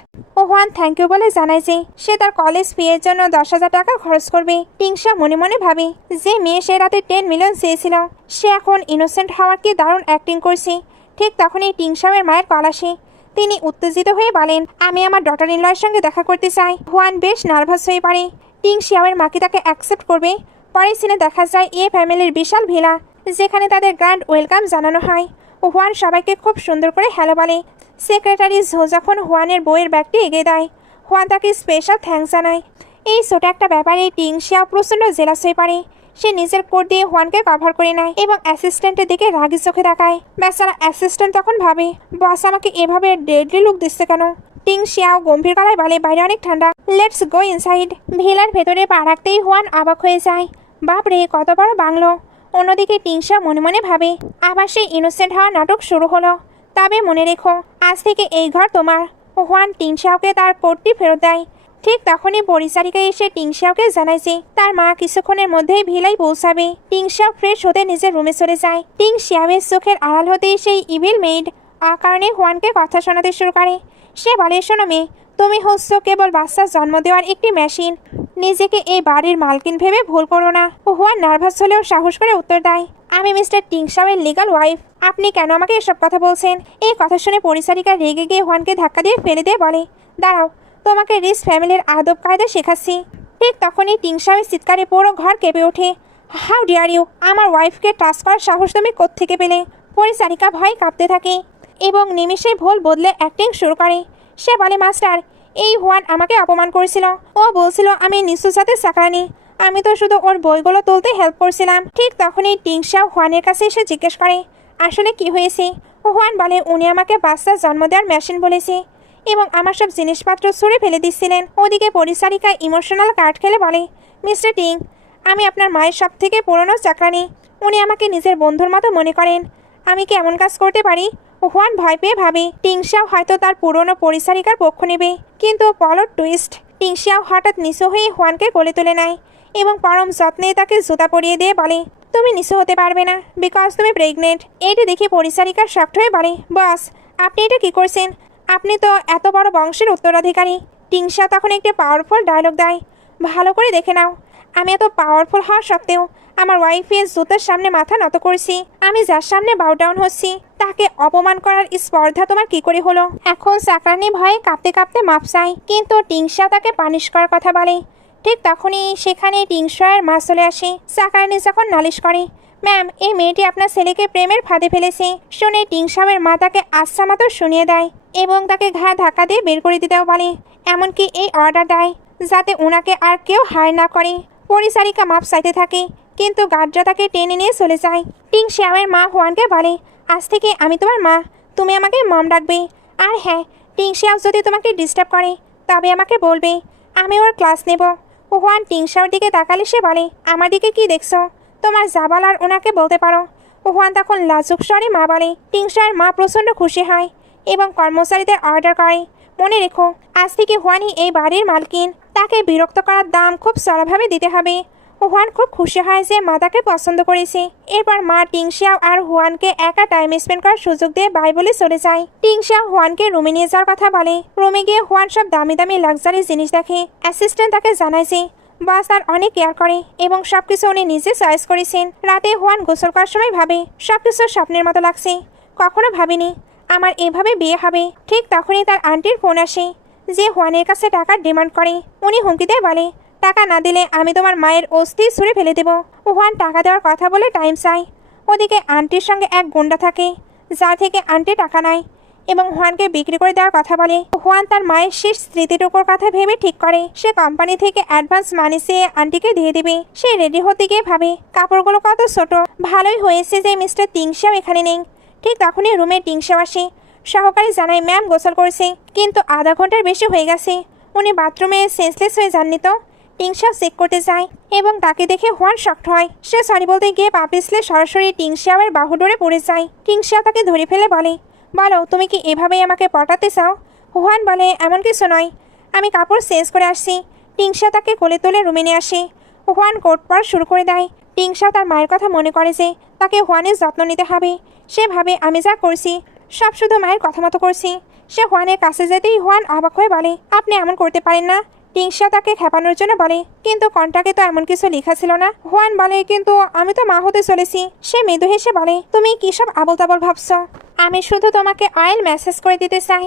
Huan thank you বলে জানায় যে সে তার কলেজ ফিয়ের জন্য 10,000 টাকা খরচ করবে। টিংশা মনে মনে ভাবে, যে মেয়ে সে রাতে 10 মিলিয়ন চেয়েছিল, সে এখন ইনোসেন্ট হওয়ার কি দারুণ অ্যাক্টিং করছে। ঠিক তখনই টিংশামের মায়ের কল আসে। তিনি উত্তেজিত হয়ে বলেন, আমি আমার ডটার ইন লয়ের সঙ্গে দেখা করতে চাই। হুয়ান বেশ নার্ভাস হয়ে পড়ে। টিং শিয়াওয়ের মাকে তাকে অ্যাকসেপ্ট করবে। পরে সিনে দেখা যায় ফ্যামিলির বিশাল ভিলা, যেখানে তাদের গ্র্যান্ড ওয়েলকাম জানানো হয়। হুয়ান সবাইকে খুব সুন্দর করে হ্যালো বলে। সেক্রেটারি ঝো যখন হুয়ানের বইয়ের ব্যাগটি এগিয়ে দেয়, হুয়ান তাকে স্পেশাল থ্যাঙ্কস জানায়। এই ছোট একটা ব্যাপারে টিং শিয়াও প্রচণ্ড জেলাস হয়ে পড়ে। সে নিজের কোট দিয়ে হুয়ানকে কভার করে নেয় এবং অ্যাসিস্ট্যান্টের দিকে রাগি চোখে তাকায়। বেচারা অ্যাসিস্ট্যান্ট তখন ভাবে, বস আমাকে এভাবে ডেডলি লুক দিচ্ছে কেন? টিং শিয়াও গম্ভীর গলায় বলে, বাইরে অনেক ঠান্ডা, লেটস গো ইনসাইড। ভিলার ভেতরে পা রাখতেই হুয়ান অবাক হয়ে যায়। বাপরে, কত বড় বাংলো। অন্যদিকে টিংশা মনে মনে ভাবে, আবার সেই ইনোসেন্ট হওয়া নাটক শুরু হলো। তবে মনে রেখো, আজ থেকে এই ঘর তোমার। হুয়ান টিংশাওকে তার কোটটি ফেরত দেয়। ঠিক তখনই পরিচারিকা এসে টিংশাওকে জানায় যে তার মা কিছুক্ষণের মধ্যেই ভিলাই পৌঁছাবে। টিংশাও ফ্রেশ হতে নিজের রুমে চলে যায়। টিংশিয়াওয়ের চোখের আড়াল হতেই সেই ইভিল মেইড অকারণে হুয়ানকে কথা শোনাতে শুরু করে। সে বলে, শোনো মেয়ে, তুমি হচ্ছ কেবল বাচ্চার জন্ম দেওয়ার একটি মেশিন। নিজেকে এই বাড়ির মালকিন ভেবে ভুল করো না। হুয়ান নার্ভাস হলেও সাহস করে উত্তর দেয়, আমি মিস্টার টিংশাওয়ের লিগাল ওয়াইফ। আপনি কেন আমাকে এসব কথা বলছেন? এই কথা শুনে পরিচারিকা রেগে গিয়ে হুয়ানকে ধাক্কা দিয়ে ফেলে দিয়ে বলে, দাঁড়াও, তোমাকে রিস ফ্যামিলির আদব কায়দা শেখাচ্ছি। ঠিক তখনই টিংশাওয়ের চিৎকারে পুরো ঘর কেঁপে ওঠে। How dare you! আমার ওয়াইফকে টাচ করার সাহস তুমি কোত্থেকে পেলে? পরিচারিকা ভয় কাঁপতে থাকে এবং নিমিষেই ভুল বদলে অ্যাক্টিং শুরু করে। সে বলে, মাস্টার, এই হুয়ান আমাকে অপমান করেছিল। ও বলছিল আমি নিশুর সাথে চাকরানি। আমি তো শুধু ওর বইগুলো তুলতে হেল্প করছিলাম। ঠিক তখনই টিংশাও হুয়ানের কাছে এসে জিজ্ঞেস করে, আসলে কি হয়েছে? হুয়ান বলে, উনি আমাকে বাচ্চার জন্ম দেওয়ার মেশিন বলেছে এবং আমার সব জিনিসপত্র ছুঁড়ে ফেলে দিচ্ছিলেন। ওদিকে পরিচারিকা ইমোশনাল কার্ড খেলে বলে, মিস্টার টিং, আমি আপনার মায়ের সব থেকে পুরনো চাকরানি। উনি আমাকে নিজের বন্ধুর মতো মনে করেন। আমি কি এমন কাজ করতে পারি? হুয়ান ভয় পেয়ে ভাবে টিংশাও হয়তো তার পুরনো পরিচারিকার পক্ষ নেবে, কিন্তু প্লট টুইস্ট। টিংশাও হঠাৎ নিচু হয়ে হুয়ানকে কোলে তুলে নেয় এবং পরম যত্নে তাকে জুতা পরিয়ে দিয়ে বলে, তুমি নিচু হতে পারবে না বিকজ তুমি প্রেগনেন্ট। এটি দেখে পরিচারিকা শক্ট হয়ে বলে, বস, আপনি এটা কি করছেন? আপনি তো এত বড় বংশের উত্তরাধিকারী। টিংশা তখন একটি পাওয়ারফুল ডায়লগ দেয়, ভালো করে দেখে নাও, আমি এত পাওয়ারফুল হওয়া সত্ত্বেও আমার ওয়াইফের জুতার সামনে মাথা নত করছি। আমি যার সামনে বাউ ডাউন হচ্ছি তাকে অপমান করার স্পর্ধা তোমার কি করে হলো? এখন চাকরানি ভয়ে কাঁপতে কাঁপতে মাপ চায়, কিন্তু টিংশা তাকে পানিশ করার কথা বলে। ঠিক তখনই সেখানে টিংশায়ের মা চলে আসে। চাকরানি যখন নালিশ করে, ম্যাম, এই মেয়েটি আপনার ছেলেকে প্রেমের ফাঁদে ফেলেছে, শুনে টিংশাওয়ের মা তাকে আচ্ছা মতো শুনিয়ে দেয় এবং তাকে ঘাড় ধাক্কা দিয়ে বের করে দিতেও বলে। এমনকি এই অর্ডার দেয় যাতে ওনাকে আর কেউ হার না করে। পরিচারিকা মাপ চাইতে থাকে, কিন্তু গার্ডরা তাকে টেনে নিয়ে চলে যায়। টিংশাওয়ের মা হুয়ানকে বলে, আজ থেকে আমি তোমার মা, তুমি আমাকে মম ডাকবে। আর হ্যাঁ, টিংশাও যদি তোমাকে ডিস্টার্ব করে তবে আমাকে বলবে, আমি ওর ক্লাস নেব। হুয়ান টিংশাওর দিকে তাকালে সে বলে, আমার দিকে কি দেখছো? তোমার যা বলার ওনাকে বলতে পারো। হুয়ান তখন লাজুক স্বরে মা বলে। টিংশার মা প্রচণ্ড খুশি হয় এবং কর্মচারীদের অর্ডার করে, মনে রেখো, আজ থেকে হুয়ানই এই বাড়ির মালকিন। তাকে বিরক্ত করার দাম খুব সরলভাবে দিতে হবে। হুয়ান খুব খুশি হয় যে মা তাকে পছন্দ করেছে। এরপর মা টিংশাও আর হুয়ানকে একা টাইম স্পেন্ড করার সুযোগ দিয়ে বাই বলে চলে যায়। টিংশাও হুয়ানকে রুমে নিয়ে যাওয়ার কথা বলে। রুমে গিয়ে হুয়ান সব দামি দামি লাক্সারি জিনিস দেখে। অ্যাসিস্ট্যান্ট তাকে জানায় যে বস তার অনেক কেয়ার করে এবং সবকিছু উনি নিজে চয়েস করেছেন। রাতে হুয়ান গোসল করার সময় ভাবে সবকিছু স্বপ্নের মতো লাগছে, কখনো ভাবিনি আমার এভাবে বিয়ে হবে। ঠিক তখনই তার আন্টির ফোন আসে, যে হুয়ানের কাছে টাকার ডিমান্ড করে। উনি হুমকি দিয়ে বলে, টাকা না দিলে আমি তোমার মায়ের অস্থি ছুঁড়ে ফেলে দেব। হুয়ান টাকা দেওয়ার কথা বলে টাইম চায়। ওদিকে আন্টির সঙ্গে এক গুন্ডা থাকে, যা থেকে আন্টি টাকা নেয় এবং হুয়ানকে বিক্রি করে দেওয়ার কথা বলে। হুয়ান তার মায়ের শেষ স্মৃতিটুকুর কথা ভেবে ঠিক করে সে কোম্পানি থেকে অ্যাডভান্স মানি চেয়ে আন্টিকে দিয়ে দেবে। সে রেডি হতে গিয়ে ভাবে কাপড়গুলো কত ছোট, ভালোই হয়েছে যে মিস্টার টিংশাও এখানে নেই। ঠিক তখনই রুমে টিংশাও আসে। সহকারী জানায়, ম্যাম গোসল করেছে, কিন্তু আধা ঘন্টার বেশি হয়ে গেছে, উনি বাথরুমে সেন্সলেস হয়ে যাননি তো? টিংশাও চেক করতে যায় এবং তাকে দেখে হুয়ান শক্ট হয়। সে সরি বলতে গিয়ে পা পিছলে সরাসরি টিংশাওয়ের বাহু ডোরে পড়ে যায়। টিংশাও তাকে ধরে ফেলে বলে, বলো, তুমি কি এভাবেই আমাকে পটাতে চাও? হুয়ান বলে, এমন কিছু নয়, আমি কাপড় চেঞ্জ করে আসছি। টিংশাও তাকে কোলে তুলে রুমে নিয়ে আসে। হুয়ান কোট পরা শুরু করে দেয়। টিংশাও তার মায়ের কথা মনে করে যে তাকে হুয়ানের যত্ন নিতে হবে। সে ভাবে, আমি যা করছি সব শুধু মায়ের কথা মতো করছি। সে হুয়ানের কাছে যেতেই হুয়ান অবাক হয়ে বলে, আপনি এমন করতে পারেন না। টিংশা তাকে খেপানোর জন্য বলে, কিন্তু কন্ট্রাক্টে তো এমন কিছু লেখা ছিল না। হুয়ান বলে, কিন্তু আমি তো মা হতে চলেছি। সে মৃদু হেসে বলে, তুমি কি সব আবল তাবল ভাবছো? আমি শুধু তোমাকে অয়েল ম্যাসেজ করে দিতে চাই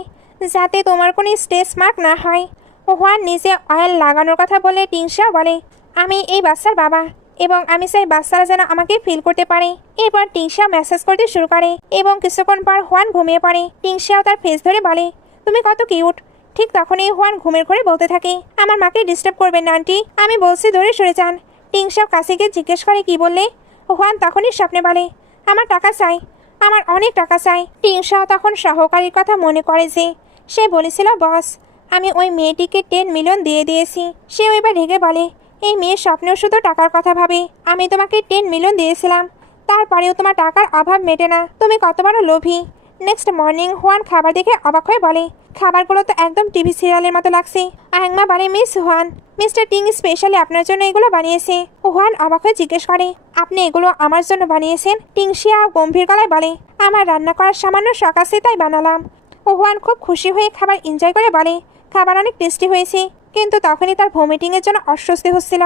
যাতে তোমার কোনো স্ট্রেস মার্ক না হয়। হুয়ান নিজে অয়েল লাগানোর কথা বলে টিংশা বলে, আমি এই বাচ্চার বাবা এবং আমি চাই বাচ্চারা যেন আমাকে ফিল করতে পারে। এরপর টিংশা মেসেজ করতে শুরু করে এবং কিছুক্ষণ পর হুয়ান ঘুমিয়ে পড়ে। টিংশাও তার ফেস ধরে বলে, তুমি কত কিউট। ঠিক তখনই হুয়ান ঘুমের ঘরে বলতে থাকে, আমার মাকে ডিস্টার্ব করবেন না আন্টি, আমি বলছি ধরে সরে যান। টিংশাও কাছে গিয়ে জিজ্ঞেস করে, কি বললে? হুয়ান তখনই স্বপ্নে বলে, আমার টাকা চাই, আমার অনেক টাকা চাই। টিংশাও তখন সহকারীর কথা মনে করে যে সে বলেছিল, বস, আমি ওই মেয়েটিকে 10 মিলিয়ন দিয়ে দিয়েছি। সে এবার রেগে বলে, এই মেয়ের স্বপ্নেও শুধু টাকার কথা ভাবে। আমি তোমাকে 10 মিলিয়ন দিয়েছিলাম, তারপরেও তোমার টাকার অভাব মেটে না, তুমি কত বড় লোভী। নেক্সট মর্নিং হুয়ান খাবার দেখে অবাক হয়ে বলে, খাবারগুলো তো একদম টিভি সিরিয়ালের মতো লাগছে। আয়াংমা বলে, মিস হুয়ান, মিস্টার টিং স্পেশালি আপনার জন্য এগুলো বানিয়েছে। হুয়ান অবাক হয়ে জিজ্ঞেস করে, আপনি এগুলো আমার জন্য বানিয়েছেন? টিংশিয়া গম্ভীর গলায় বলে, আমার রান্না করার সামান্য শখ আছে তাই বানালাম। হুয়ান খুব খুশি হয়ে খাবার এনজয় করে বলে, খাবার অনেক টেস্টি হয়েছে। কিন্তু তখনই তার ভমিটিংয়ের জন্য অস্বস্তি হচ্ছিল।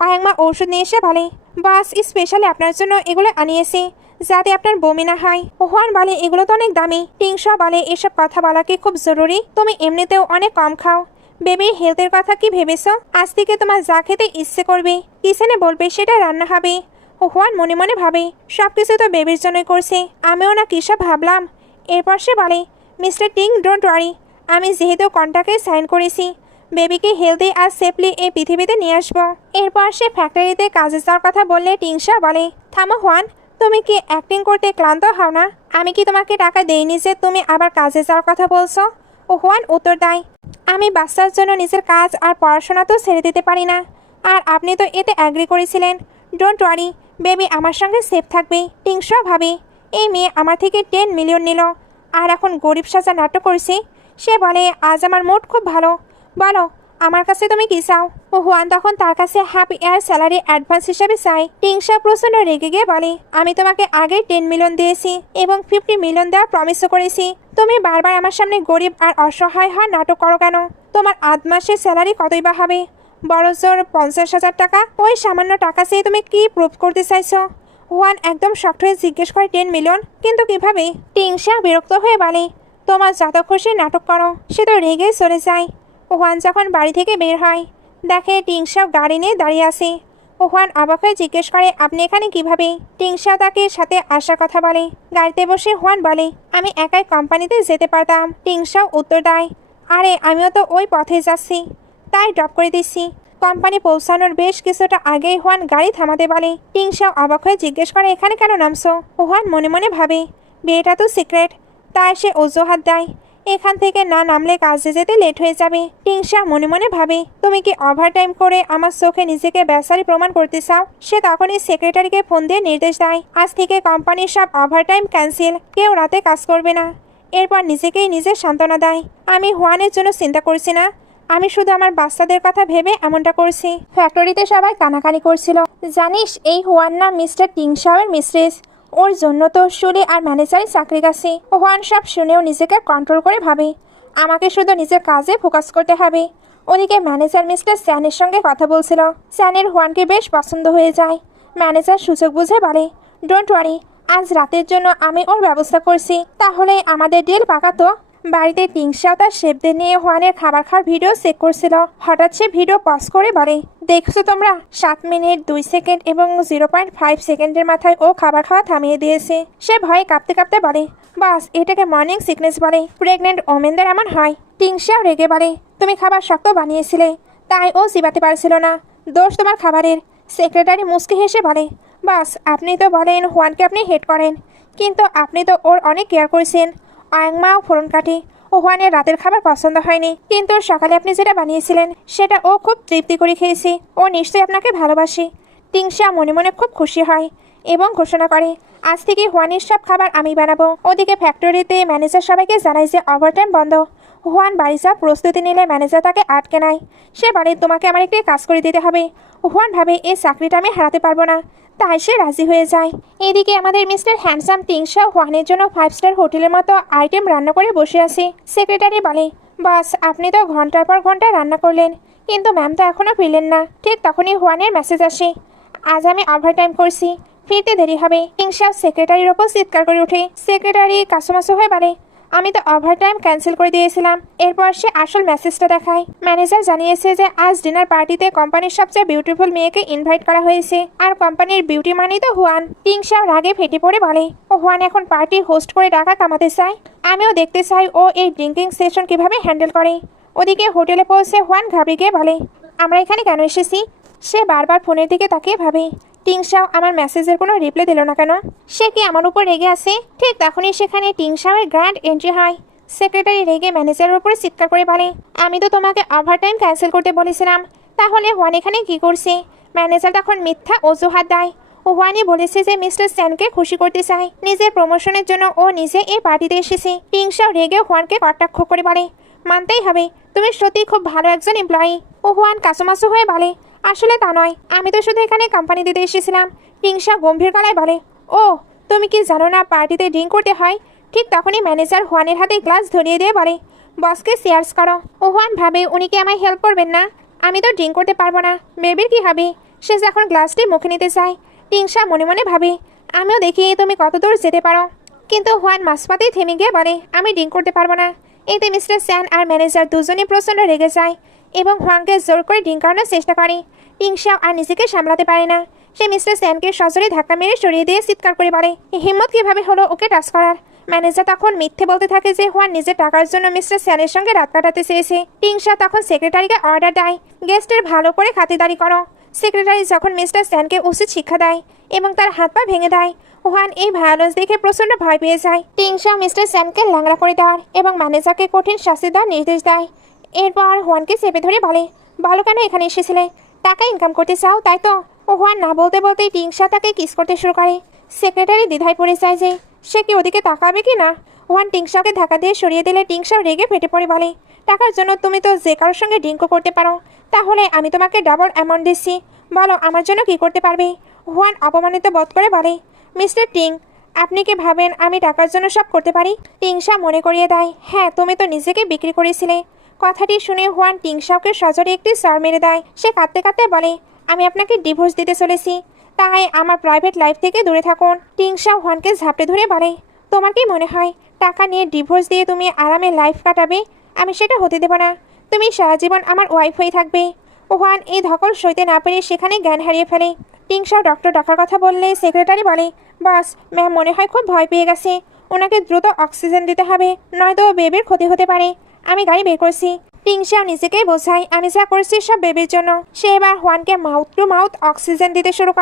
অয়াংমা ঔষধ নিয়ে এসে বলে, বাস স্পেশালি আপনার জন্য এগুলো আনিয়েছি যাতে আপনার বমি না হয়। হুয়ান বলে, এগুলো তো অনেক দামি। টিংশা বলে, এসব কথা বলা কি খুব জরুরি? তুমি এমনিতেও অনেক কম খাও। বেবির হেলথের কথা কি ভেবেছো? আজ থেকে তোমার যা খেতে ইচ্ছে করবে, কিচেনে বলবে সেটা রান্না হবে। হুয়ান মনে মনে ভাবে, সবকিছু তো বেবির জন্যই করছে, আমিও না কি সব ভাবলাম। এরপর সে বলে, মিস্টার টিং, ডোন্ট ওয়ারি, আমি যেহেতু কন্ট্রাক্টে সাইন করেছি, বেবিকে হেলদি আর সেফলি এই পৃথিবীতে নিয়ে আসবো। এরপর সে ফ্যাক্টরিতে কাজে যাওয়ার কথা বললে টিংশা বলে, থামো হুয়ান, তুমি কি অ্যাক্টিং করতে ক্লান্ত হও না? আমি কি তোমাকে টাকা দেইনি যে তুমি আবার কাজে যাওয়ার কথা বলছো? হুয়ান উত্তর দেয়, আমি বাচ্চার জন্য নিজের কাজ আর পড়াশোনা তো ছেড়ে দিতে পারি না। আর আপনি তো এতে অ্যাগ্রি করেছিলেন। ডোন্ট ওয়ারি, বেবি আমার সঙ্গে সেফ থাকবে। টিংশা ভাবে, এই মেয়ে আমার থেকে 10 মিলিয়ন নিল আর এখন গরিব সাজা নাটক করছে। সে বলে, আজ আমার মুড খুব ভালো, বলো আমার কাছে তুমি কি চাও? হুয়ান তখন তার কাছে হাফ ইয়ার স্যালারি অ্যাডভান্স হিসেবে চাই। টিংশা প্রচন্ড রেগে গিয়ে বলে, আমি তোমাকে আগে 10 মিলিয়ন দিয়েছি এবং 50 মিলিয়ন দেওয়ার প্রমিসও করেছি। তুমি বারবার আমার সামনে গরিব আর অসহায় হওয়ার নাটক করো কেন? তোমার আধ মাসের স্যালারি কতই বা হবে? বড় জোর 50,000 টাকা। ওই সামান্য টাকা চেয়ে তুমি কি প্রুভ করতে চাইছো? হুয়ান একদম শক্ত হয়ে জিজ্ঞেস করে, 10 মিলিয়ন? কিন্তু কিভাবে? টিংশা বিরক্ত হয়ে বলে, তোমার যত খুশি নাটক করো। সে তো রেগে চলে যায়। হুয়ান যখন বাড়ি থেকে বের হয়, দেখে টিংশাও গাড়ি নিয়ে দাঁড়িয়ে আছে। হুয়ান অবাক হয়ে জিজ্ঞেস করে, আপনি এখানে কিভাবে? টিংশাও তাকে সাথে আসার কথা বলে। গাড়িতে বসে হুয়ান বলে, আমি একাই কোম্পানিতে যেতে পারতাম। টিংশাও উত্তর দেয়, আরে আমিও তো ওই পথে যাচ্ছি, তাই ড্রপ করে দিচ্ছি। কোম্পানি পৌঁছানোর বেশ কিছুটা আগেই হুয়ান গাড়ি থামাতে বলে। টিংশাও অবাক হয়ে জিজ্ঞেস করে, এখানে কেন নামছো? হুয়ান মনে মনে ভাবে, বিয়েটা তো সিক্রেট, তাই সে অজুহাত দেয়, এখান থেকে না নামলে কাজে যেতে লেট হয়ে যাবে। টিংশা মনে মনে ভাবে, তুমি কি ওভারটাইম করে আমার চোখে নিজেকে বেচারি প্রমাণ করতে চাও? সে তখনই সেক্রেটারিকে ফোন দিয়ে নির্দেশ দেয়, আজ থেকে কোম্পানির সব ওভারটাইম ক্যান্সেল, কেউ রাতে কাজ করবে না। এরপর নিজেকেই নিজে সান্ত্বনা দেয়, আমি হুয়ানের জন্য চিন্তা করছি না, আমি শুধু আমার বাচ্চাদের কথা ভেবে এমনটা করছি। ফ্যাক্টরিতে সবাই কানাকানি করছিল, জানিস এই হুয়ান না মিস্টার টিংশাওয়ের মিস্ট্রেস, ওর জন্য তো সুলি আর ম্যানেজারই চাকরি গেছে। হুয়ান সব শুনেও নিজেকে কন্ট্রোল করে ভাবে, আমাকে শুধু নিজের কাজে ফোকাস করতে হবে। ওদিকে ম্যানেজার মিস্টার স্যানের সঙ্গে কথা বলছিল। স্যানের হুয়ানকে বেশ পছন্দ হয়ে যায়। ম্যানেজার সুযোগ বুঝে বলে, ডোন্ট ওয়ারি, আজ রাতের জন্য আমি ওর ব্যবস্থা করছি, তাহলে আমাদের ডিল পাকা তো। বাড়িতে টিংশাও তার শেফদের নিয়ে হুয়ানের খাবার খাওয়ার ভিডিও চেক করছিল। হঠাৎ সে ভিডিও পজ করে বলে, দেখছো তোমরা, 7 মিনিট 2 সেকেন্ড এবং 0.5 সেকেন্ডের মাথায় ও খাবার খাওয়া থামিয়ে দিয়েছে। সে ভয়ে কাঁপতে কাঁপতে বলে, বাস এটাকে মর্নিং সিকনেস বলে, প্রেগনেন্ট ওমেনদের এমন হয়। টিংশাও রেগে বলে, তুমি খাবার শক্ত বানিয়েছিলে, তাই ও চিবাতে পারছিল না, দোষ তোমার খাবারের। সেক্রেটারি মুচকি হেসে বলে, বাস আপনি তো বলেন হুয়ানকে আপনি হেট করেন, কিন্তু আপনি তো ওর অনেক কেয়ার করেছেন। অয়াংমাও ফোরন কাটে, হুয়ানের রাতের খাবার পছন্দ হয়নি, কিন্তু সকালে আপনি যেটা বানিয়েছিলেন সেটা ও খুব তৃপ্তি করে খেয়েছে, ও নিশ্চয়ই আপনাকে ভালোবাসে। টিংশা মনে মনে খুব খুশি হয় এবং ঘোষণা করে, আজ থেকে হুয়ানের সব খাবার আমি বানাবো। ওদিকে ফ্যাক্টরিতে ম্যানেজার সবাইকে জানায় যে ওভারটাইম বন্ধ। হুয়ান বাড়ি যাওয়ার প্রস্তুতি নিলে ম্যানেজার তাকে আটকে নেয়। সে বলে, তোমাকে আমার একটি কাজ করে দিতে হবে। হুয়ান ভাবে, এই চাকরিটা আমি হারাতে পারবো না, তাই সে রাজি হয়ে যায়। এদিকে আমাদের মিস্টার হ্যান্ডসাম টিংশা হুয়ানের জন্য 5 স্টার হোটেলের মতো আইটেম রান্না করে বসে আছে। সেক্রেটারি বলে, বাস আপনি তো ঘন্টার পর ঘন্টা রান্না করলেন, কিন্তু ম্যাম তো এখনও ফিরলেন না। ঠিক তখনই হুয়ানের মেসেজ আসে, আজ আমি ওভারটাইম করছি, ফিরতে দেরি হবে। টিংশা সেক্রেটারির ওপর চিৎকার করে ওঠে। সেক্রেটারি কাসুমাসু হয়ে বলে, আমি তো ওভারটাইম ক্যান্সেল করে দিয়েছিলাম। এরপর সে আসল মেসেজটা দেখায়। ম্যানেজার জানিয়েছে যে আজ ডিনার পার্টিতে কোম্পানির সবচেয়ে বিউটিফুল মেয়েকে ইনভাইট করা হয়েছে, আর কোম্পানির বিউটি মানেই তো হুয়ান। টিংশা রাগে ফেটে পড়ে বলে, ও হুয়ান এখন পার্টি হোস্ট করে টাকা কামাতে চায়, আমিও দেখতে চাই ও এই ড্রিঙ্কিং সেশন কিভাবে হ্যান্ডেল করে। ওদিকে হোটেলে পৌঁছে হুয়ান ঘাবড়ে গিয়ে বলে, আমরা এখানে কেন এসেছি? সে বারবার ফোনের দিকে তাকিয়ে ভাবে, টিংশাও আমার মেসেজের কোনো রিপ্লাই দিল না কেন? সে কি আমার উপর রেগে আছে? ঠিক তখনই সেখানে টিংশাওয়ের গ্র্যান্ড এন্ট্রি হয়। সেক্রেটারি রেগে ম্যানেজারের উপরে চিৎকার করে বলে, আমি তো তোমাকে ওভারটাইম ক্যান্সেল করতে বলেছিলাম, তাহলে হুয়ান এখানে কি করছে? ম্যানেজার তখন মিথ্যা অজুহাত দেয়। হুয়ানি বলেছে যে মিস্টার স্যানকে খুশি করতে চায়, নিজের প্রমোশনের জন্য ও নিজে এই পার্টিতে এসেছে। টিংশাও রেগে হুয়ানকে কটাক্ষ করে বলে, মানতেই হবে, তুমি সত্যি খুব ভালো একজন এমপ্লয়ি। হুয়ান কাসুমাসু হয়ে বলে, আসলে তা নয়, আমি তো শুধু এখানে কোম্পানি দিতে এসেছিলাম। টিংশা গম্ভীর গলায় বলে, ও তুমি কি জানো না পার্টিতে ড্রিঙ্ক করতে হয়? ঠিক তখনই ম্যানেজার হুয়ানের হাতে গ্লাস ধরিয়ে দিয়ে বলে, বসকে শেয়ার্স করো। ওহান ভাবে উনি কি আমায় হেল্প করবেন না? আমি তো ড্রিঙ্ক করতে পারবো না, বেবির কি হবে? সে যখন গ্লাসটি মুখে নিতে চায়, টিংসা মনে মনে ভাবে আমিও দেখি তুমি কত দূর যেতে পারো। কিন্তু হুয়ান মাঝপথেই থেমে গিয়ে বলে আমি ড্রিঙ্ক করতে পারবো না। এতে মিস্টার স্যান আর ম্যানেজার দুজনেই প্রচণ্ড রেগে যায় এবং হুয়ানকে জোর করে ড্রিঙ্ক করানোর চেষ্টা করে। টিংসাও আর নিজেকে সামলাতে পারে না। সে মিস্টার স্যানকে সজোরে ধাক্কা মেরে সরিয়ে দিয়ে চিৎকার করে বলে হিম্মত কিভাবে হলো ওকে টাচ করার। ম্যানেজার তখন মিথ্যে বলতে থাকে যে হুয়ান নিজের টাকার জন্য মিস্টার স্যানের সঙ্গে রাত কাটাতে চেয়েছে। টিংসা তখন সেক্রেটারিকে অর্ডার দেয় গেস্টের ভালো করে খাতিরদারি করো। সেক্রেটারি যখন মিস্টার স্যানকে উচিত শিক্ষা দেয় এবং তার হাত পা ভেঙে দেয়। হুয়ান এই ভায়োলেন্স দেখে প্রচণ্ড ভয় পেয়ে যায়। টিংসা মিস্টার স্যানকে ল্যাংড়া করে দেওয়ার এবং ম্যানেজারকে কঠিন শাস্তি দেওয়ার নির্দেশ দেয়। এরপর হুয়ানকে চেপে ধরে বলে ভালো কেন এখানে এসেছিলে? টাকা ইনকাম করতে চাও তাই তো? হুয়ান না বলতে বলতেই টিংসা তাকে কিস করতে শুরু করে। সেক্রেটারি দ্বিধায় পড়ে যায় যে সে কি ওদিকে তাকাবে কি না। হুয়ান টিংসাকে ধাক্কা দিয়ে সরিয়ে দিলে টিংসাও রেগে ফেটে পড়ে বলে টাকার জন্য তুমি তো যে কারোর সঙ্গে ড্রিঙ্কও করতে পারো, তাহলে আমি তোমাকে ডাবল অ্যামাউন্ট দিচ্ছি, বলো আমার জন্য কি করতে পারবে? হুয়ান অপমানিত বোধ করে বলে মিস্টার টিং, আপনি কি ভাবেন আমি টাকার জন্য সব করতে পারি? টিংসা মনে করিয়ে দেয় হ্যাঁ, তুমি তো নিজেকে বিক্রি করেছিলে। কথাটি শুনে হুয়ান টিংসাওকে সজোরে একটি সর মেরে দেয়। সে কাঁদতে কাঁদতে বলে আমি আপনাকে ডিভোর্স দিতে চলেছি, তাই আমার প্রাইভেট লাইফ থেকে দূরে থাকুন। টিংসাও হুয়ানকে ঝাপটে ধরে বলে তোমার কি মনে হয় টাকা নিয়ে ডিভোর্স দিয়ে তুমি আরামে লাইফ কাটাবে? আমি সেটা হতে দেব না। তুমি সারা জীবন আমার ওয়াইফ হয়ে থাকবে। হুয়ান এই ধকল সইতে না পেরে সেখানে জ্ঞান হারিয়ে ফেলে। টিংসাও ডক্টর ডাকার কথা বললে সেক্রেটারি বলে বাস ম্যাম মনে হয় খুব ভয় পেয়ে গেছে, ওনাকে দ্রুত অক্সিজেন দিতে হবে, নয়তো বেবির ক্ষতি হতে পারে। আমি গাড়ি বের করছি। টিংসাও নিজেকেই বোঝায় আমি যা করছি সব বেবির জন্য। সে এবার হুয়ানকে মাউথ টু মাউথ অক্সিজেন দিতে শুরু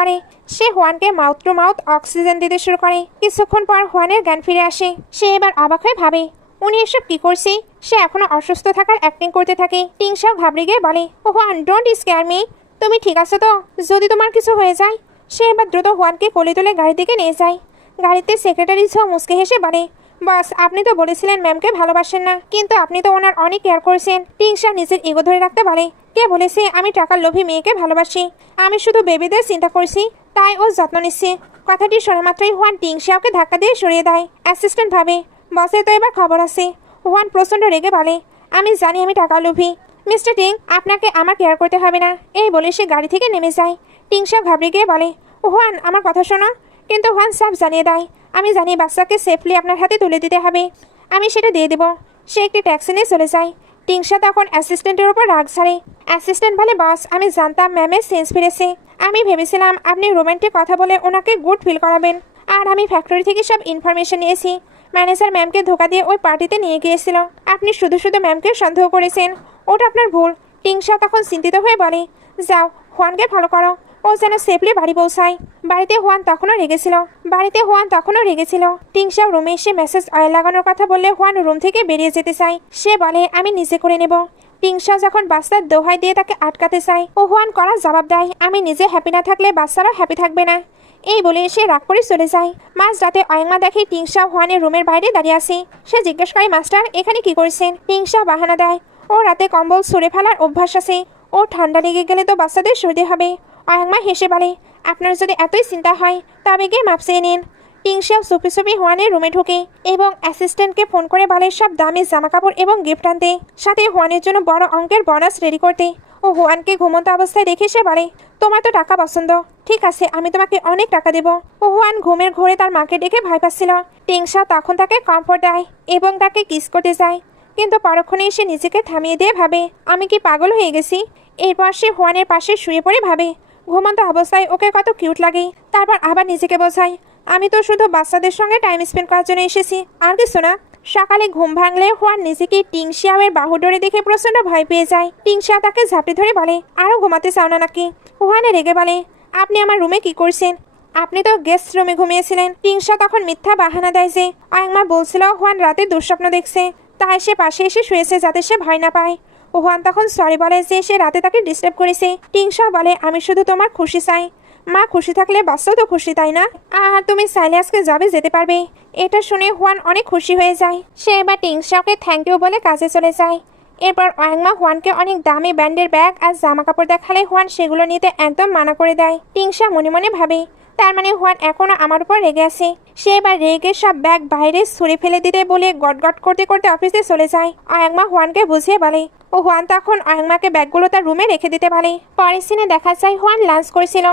করে। কিছুক্ষণ পর হুয়ানের জ্ঞান ফিরে আসে। সে এবার অবাক হয়ে ভাবে উনি এসব কি করছে। সে এখনো অসুস্থ থাকার অ্যাক্টিং করতে থাকে। টিংসাও ঘাবড়ে গিয়ে বলে হুয়ান ডোন্ট স্কেয়ার মি, তুমি ঠিক আছো তো? যদি তোমার কিছু হয়ে যায়। সে এবার দ্রুত হুয়ানকে কোলে তুলে গাড়ির দিকে নিয়ে যায়। গাড়িতে সেক্রেটারি ঝো মুসকে হেসে বলে বস আপনি তো বলেছিলেন ম্যামকে ভালোবাসেন না, কিন্তু আপনি তো ওনার অনেক কেয়ার করছেন। টিংসা নিজের ইগো ধরে রাখতে বলে কে বলেছে আমি টাকার লোভী মেয়েকে ভালোবাসি? আমি শুধু বেবিদের চিন্তা করছি, তাই ওর যত্ন নিচ্ছি। কথাটি শোনা মাত্রই হুয়ান টিংসাওকে ধাক্কা দিয়ে সরিয়ে দেয়। অ্যাসিস্ট্যান্ট ভাবে বসের তো এবার খবর আছে। হুয়ান প্রচণ্ড রেগে বলে আমি জানি আমি টাকার লোভী, মিস্টার টিং আপনাকে আমার কেয়ার করতে হবে না। এই বলে সে গাড়ি থেকে নেমে যায়। টিংসা ঘাবড়ে গিয়ে বলে হুয়ান আমার কথা শোনো। কিন্তু হুয়ান সাফ জানিয়ে দেয় আমি জানি বাচ্চাকে সেফলি আপনার হাতে তুলে দিতে হবে, আমি সেটা দিয়ে দেবো। সে একটি ট্যাক্সি নিয়ে চলে যায়। টিংসা তখন অ্যাসিস্ট্যান্টের উপর রাগ ছাড়ে। অ্যাসিস্ট্যান্ট বলে বস আমি জানতাম ম্যামের সেন্স ফিরেছে, আমি ভেবেছিলাম আপনি রোমান্টিক কথা বলে ওনাকে গুড ফিল করাবেন, আর আমি ফ্যাক্টরি থেকে সব ইনফরমেশন নিয়েছি। ম্যানেজার ম্যামকে ধোকা দিয়ে ওই পার্টিতে নিয়ে গিয়েছিল, আপনি শুধু শুধু ম্যামকে সন্দেহ করেছেন, ওটা আপনার ভুল। টিংসা তখন চিন্তিত হয়ে বলে যাও হুয়ানকে ফলো করো, ও যেন সেফলি বাড়ি পৌঁছায়। বাড়িতে হুয়ান তখনও রেগেছিল। টিংসাও রুমে এসে মেসেজ অয়েল লাগানোর কথা বললে হুয়ান রুম থেকে বেরিয়ে যেতে চায়। সে বলে আমি নিজে করে নেব। টিংসা যখন বাচ্চার দোহাই দিয়ে তাকে আটকাতে চায়, ও হুয়ান করার জবাব দেয় আমি নিজে হ্যাপি না থাকলে বাচ্চারাও হ্যাপি থাকবে না। এই বলে সে রাগ করে চলে যায়। মাঝ রাতে অয়ংমা দেখে টিংসা হুয়ানের রুমের বাইরে দাঁড়িয়ে আছে। সে জিজ্ঞেস করে মাস্টার এখানে কি করছেন? টিংসা বাহানা দেয় ও রাতে কম্বল ছুঁড়ে ফেলার অভ্যাস আছে, ও ঠান্ডা লেগে গেলে তো বাচ্চাদের সর্দি হবে। অয়ংমা হেসে বলে আপনার যদি এতই চিন্তা হয় তবে গিয়ে মাপ চেয়ে নিন। টিংসাও চুপি চুপি হুয়ানের রুমে ঢোকে এবং অ্যাসিস্ট্যান্টকে ফোন করে বলে সব দামি জামাকাপড় এবং গিফট আনতে, সাথে হুয়ানের জন্য বড় অঙ্কের বোনাস রেডি করতে। ও হুয়ানকে ঘুমন্ত অবস্থায় দেখে সে বলে তোমার তো টাকা পছন্দ, ঠিক আছে আমি তোমাকে অনেক টাকা দেব। ও হুয়ান ঘুমের ঘোরে তার মাকে ডেকে ভয় পাচ্ছিল। টিংসা তখন তাকে কমফোর্ট দেয় এবং তাকে কিস করতে যায়, কিন্তু পরক্ষণেই সে নিজেকে থামিয়ে দিয়ে ভাবে আমি কি পাগল হয়ে গেছি। এরপর সে হুয়ানের পাশে শুয়ে পড়ে ভাবে ঘুমন্ত অবস্থায় ওকে কত কিউট লাগে। তারপর আবার নিজেকে বোঝায় আমি তো শুধু বাচ্চাদের সঙ্গে টাইম স্পেন্ড করার জন্য এসেছি, আর কিছু না। সকালে ঘুম ভাঙলে হুয়ান নিজেকে টিংশিয়াওয়ের বাহু ডোরে দেখে প্রচণ্ড ভয় পেয়ে যায়। টিংশিয়া তাকে ঝাপটে ধরে বলে আরও ঘুমাতে চাও না নাকি? হুয়ানে রেগে বলে আপনি আমার রুমে কি করছেন? আপনি তো গেস্ট রুমে ঘুমিয়েছিলেন। টিংশা তখন মিথ্যা বাহানা দেয় যে অয়ংমা বলছিল হুয়ান রাতে দুঃস্বপ্ন দেখছে, তাই সে পাশে এসে শুয়েছে যাতে সে ভয় না পায়। হুয়ান তখন সরি বলে যে সে রাতে তাকে ডিস্টার্ব করেছে। টিংশা বলে আমি শুধু তোমার খুশি চাই, মা খুশি থাকলে বাচ্চাও তো খুশি তাই না? আর তুমি চাইলে আজকে জবে যেতে পারবে। এটা শুনে হুয়ান অনেক খুশি হয়ে যায়। সে এবার টিংশাকে থ্যাংক ইউ বলে কাজে চলে যায়। এরপর অয়ংমা হুয়ানকে অনেক দামি ব্র্যান্ডের ব্যাগ আর জামা কাপড় দেখালে হুয়ান সেগুলো নিতে একদম মানা করে দেয়। টিংশা মনে মনে ভাবে তার মানে হুয়ান এখনো আমার উপর রেগে আছে। সে এবার রেগে সব ব্যাগ বাইরে ছুঁড়ে ফেলে দিতে বলে গটগট করতে করতে অফিসে চলে যায়। অয়ংমা হুয়ানকে বুঝিয়ে বলে ও হুয়ান তখন অয়ংমাকে ব্যাগগুলো তার রুমে রেখে দিতে বলে। পরের সিনে দেখা যায় হুয়ান লাঞ্চ করেছিল।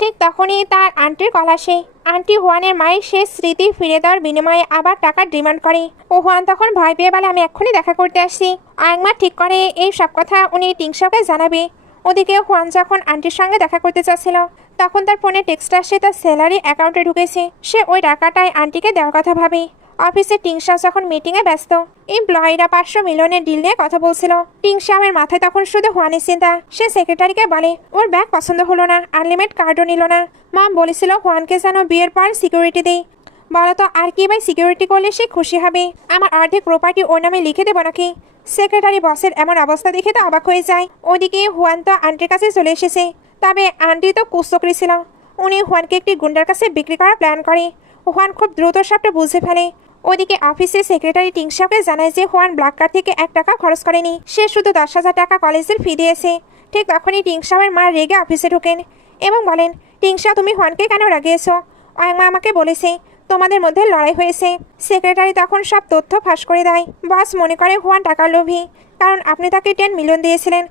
ঠিক তখনই তার আন্টির কল আসে। আন্টি হুয়ানের মায়ের শেষ স্মৃতি ফিরে দেওয়ার বিনিময়ে আবার টাকার ডিমান্ড করে। ও হুয়ান তখন ভয় পেয়ে বলে আমি এক্ষুনি দেখা করতে আসছি। অয়ংমা ঠিক করে এই সব কথা উনি টিংশাওকে জানাবে। ওদিকে হুয়ান যখন আন্টির সঙ্গে দেখা করতে চাচ্ছিল তখন তার ফোনে টেক্সট আসে তার স্যালারি অ্যাকাউন্টে ঢুকেছে। সে ওই টাকাটাই আন্টিকে দেওয়ার কথা ভাবে। অফিসে টিংশাও যখন মিটিংয়ে ব্যস্ত, এমপ্লয়িরা 500 মিলিয়নের ডিল নিয়ে কথা বলছিল। টিংশাওয়ের মাথায় তখন শুধু হুয়ানের চিন্তা। সে সেক্রেটারিকে বলে ওর ব্যাগ পছন্দ হলো না, আনলিমিটেড কার্ডও নিল না। মম বলেছিল হুয়ানকে যেন বিয়ের পর সিকিউরিটি দেই। বলতো আর কি ভাই সিকিউরিটি করলে সে খুশি হবে? আমার অর্ধেক প্রপার্টি ওর নামে লিখে দেবো নাকি? সেক্রেটারি বসের এমন অবস্থা দেখে তো অবাক হয়ে যায়। ওদিকে হুয়ান তো আন্টির কাছে চলে এসেছে। তবে আন্টি তো কুচক্রি ছিল। উনি হুয়ানকে একটি গুন্ডার কাছে বিক্রি করার প্ল্যান করে। হুয়ান খুব দ্রুত সবটা বুঝে ফেলে। ওদিকে অফিসে সেক্রেটারি টিংশাওকে জানায় যে হুয়ান ব্ল্যাক কার্ড থেকে 1 টাকা খরচ করেনি। সে শুধু 10,000 টাকা কলেজের ফি দিয়েছে। ঠিক তখনই টিংশাওয়ের মা রেগে অফিসে ঢোকেন এবং বলেন টিংশাও তুমি হুয়ানকে কেন রাগিয়েছ? অয়ংমা আমাকে বলেছে তোমাদের মধ্যে লড়াই হয়েছে। সেক্রেটারি তখন সব তথ্য ফাঁস করে দেয়। বস মনে করে হুয়ান টাকার লোভী, কারণ আপনি তাকে 10 মিলিয়ন দিয়েছিলেন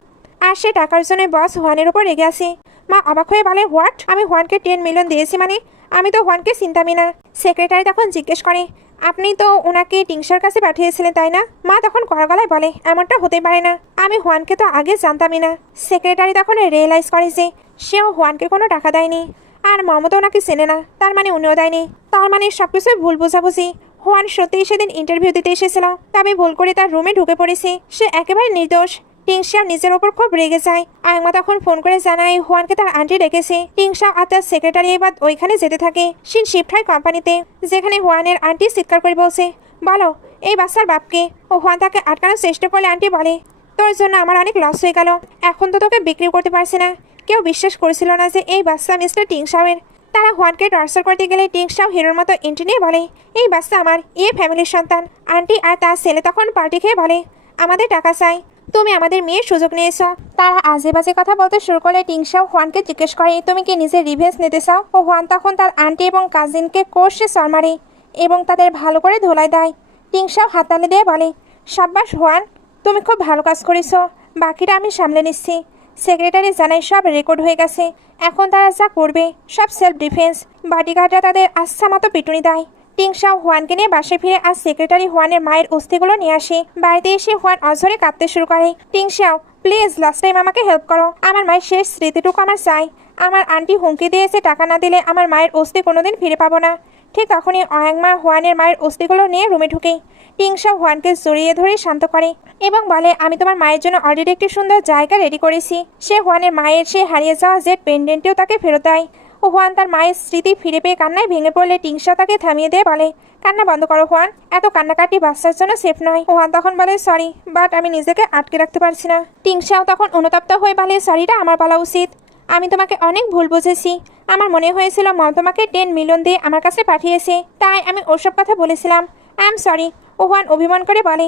আর সে টাকার জন্য বস হুয়ানের উপর রেগে আছে। মা অবাক হয়ে বলে হোয়াট? আমি হুয়ানকে 10 মিলিয়ন দিয়েছি মানে? আমি তো হুয়ানকে চিন্তামি না। সেক্রেটারি তখন জিজ্ঞেস করে আপনি তো ওনাকে টিংশার কাছে পাঠিয়েছিলেন তাই না? মা তখন কড়া গলায় বলে এমনটা হতে পারে না, আমি হুয়ানকে তো আগে জানতামই না। সেক্রেটারি তখন রিয়েলাইজ করে যে সেও হুয়ানকে কোনো টাকা দেয়নি আর মমতা ওনাকে চেনে না, তার মানে উনিও দেয়নি। তার মানে সবকিছুই ভুল বোঝাবুঝি। হুয়ান সত্যিই সেদিন ইন্টারভিউ দিতে এসেছিল, তবে ভুল করে তার রুমে ঢুকে পড়েছে। সে একেবারে নির্দোষ। টিংশাও নিজের ওপর খুব রেগে যায়। আয়ংমা তখন ফোন করে জানায় হুয়ানকে তার আন্টি ডেকেছে। টিংশাও আর তার সেক্রেটারি এবার ওইখানে যেতে থাকে। সিন শিফট হয় কোম্পানিতে, যেখানে হুয়ানের আন্টি চিৎকার করে বলছে বলো এই বাচ্চার বাপকে। ও হুয়ান তাকে আটকানোর চেষ্টা করলে আন্টি বলে তোর জন্য আমার অনেক লস হয়ে গেল, এখন তো তোকে বিক্রি করতে পারছি না। কেউ বিশ্বাস করেছিল না যে এই বাচ্চা মিস্টার টিংশাওয়ের। তারা হুয়ানকে টর্চার করতে গেলে টিংশাও হিরোর মতো এন্ট্রি নিয়ে বলে এই বাচ্চা আমার, ফ্যামিলির সন্তান। আন্টি আর তার ছেলে তখন পার্টি খেয়ে বলে আমাদের টাকা চাই, তুমি আমাদের মেয়ের সুযোগ নিয়েছো। তারা আজে বাজে কথা বলতে শুরু করলে টিংশাও হুয়ানকে জিজ্ঞেস করে তুমি কি নিজের রিভেঞ্জ নিতে চাও? ও হুয়ান তখন তার আন্টি এবং কাজিনকে কোর্সে সর মারে এবং তাদের ভালো করে ধোলাই দেয়। টিংশাও হাততালি দিয়ে বলে সাব্বাস হুয়ান, তুমি খুব ভালো কাজ করেছো, বাকিটা আমি সামলে নিচ্ছি। সেক্রেটারি জানায় সব রেকর্ড হয়ে গেছে, এখন তারা যা করবে সব সেলফ ডিফেন্স। বডিগার্ডরা তাদের আচ্ছা মতো পিটুনি দেয়। টিংশাও হুয়ানকে নিয়ে বাসায় ফিরে আর সেক্রেটারি হুয়ানের মায়ের অস্থিগুলো নিয়ে আসে। বাড়িতে এসে হুয়ান অঝরে কাঁদতে শুরু করে। টিংশাও প্লিজ লাস্ট টাইম আমাকে হেল্প করো, আমার মায়ের শেষ স্মৃতিটুকু আমার চাই। আমার আন্টি হুমকি দিয়েছে টাকা না দিলে আমার মায়ের অস্থি কোনোদিন ফিরে পাবো না। ঠিক তখনই অয়ংমা হুয়ানের মায়ের অস্থিগুলো নিয়ে রুমে ঢুকে। টিংশাও হুয়ানকে জড়িয়ে ধরে শান্ত করে এবং বলে আমি তোমার মায়ের জন্য অলরেডি একটি সুন্দর জায়গা রেডি করেছি। সে হুয়ানের মায়ের সে হারিয়ে যাওয়া জেড পেন্ডেন্টটিও তাকে ফেরত দেয়। ও হুয়ান তার মায়ের স্মৃতি ফিরে পেয়ে কান্নায় ভেঙে পড়লে টিংশাও তাকে থামিয়ে দিয়ে বলে কান্না বন্ধ করো হুয়ান, এত কান্নাকাটি বাচ্চার জন্য সেফ নয়। হুয়ান তখন বলে সরি, বাট আমি নিজেকে আটকে রাখতে পারছি না। টিংশাও তখন অনুতপ্ত হয়ে বলে সরিটা আমার বলা উচিত, আমি তোমাকে অনেক ভুল বুঝেছি। আমার মনে হয়েছিল মম তোমাকে 10 মিলিয়ন দিয়ে আমার কাছে পাঠিয়েছে, তাই আমি ওসব কথা বলেছিলাম। I am sorry. ও হুয়ান অভিমান করে বলে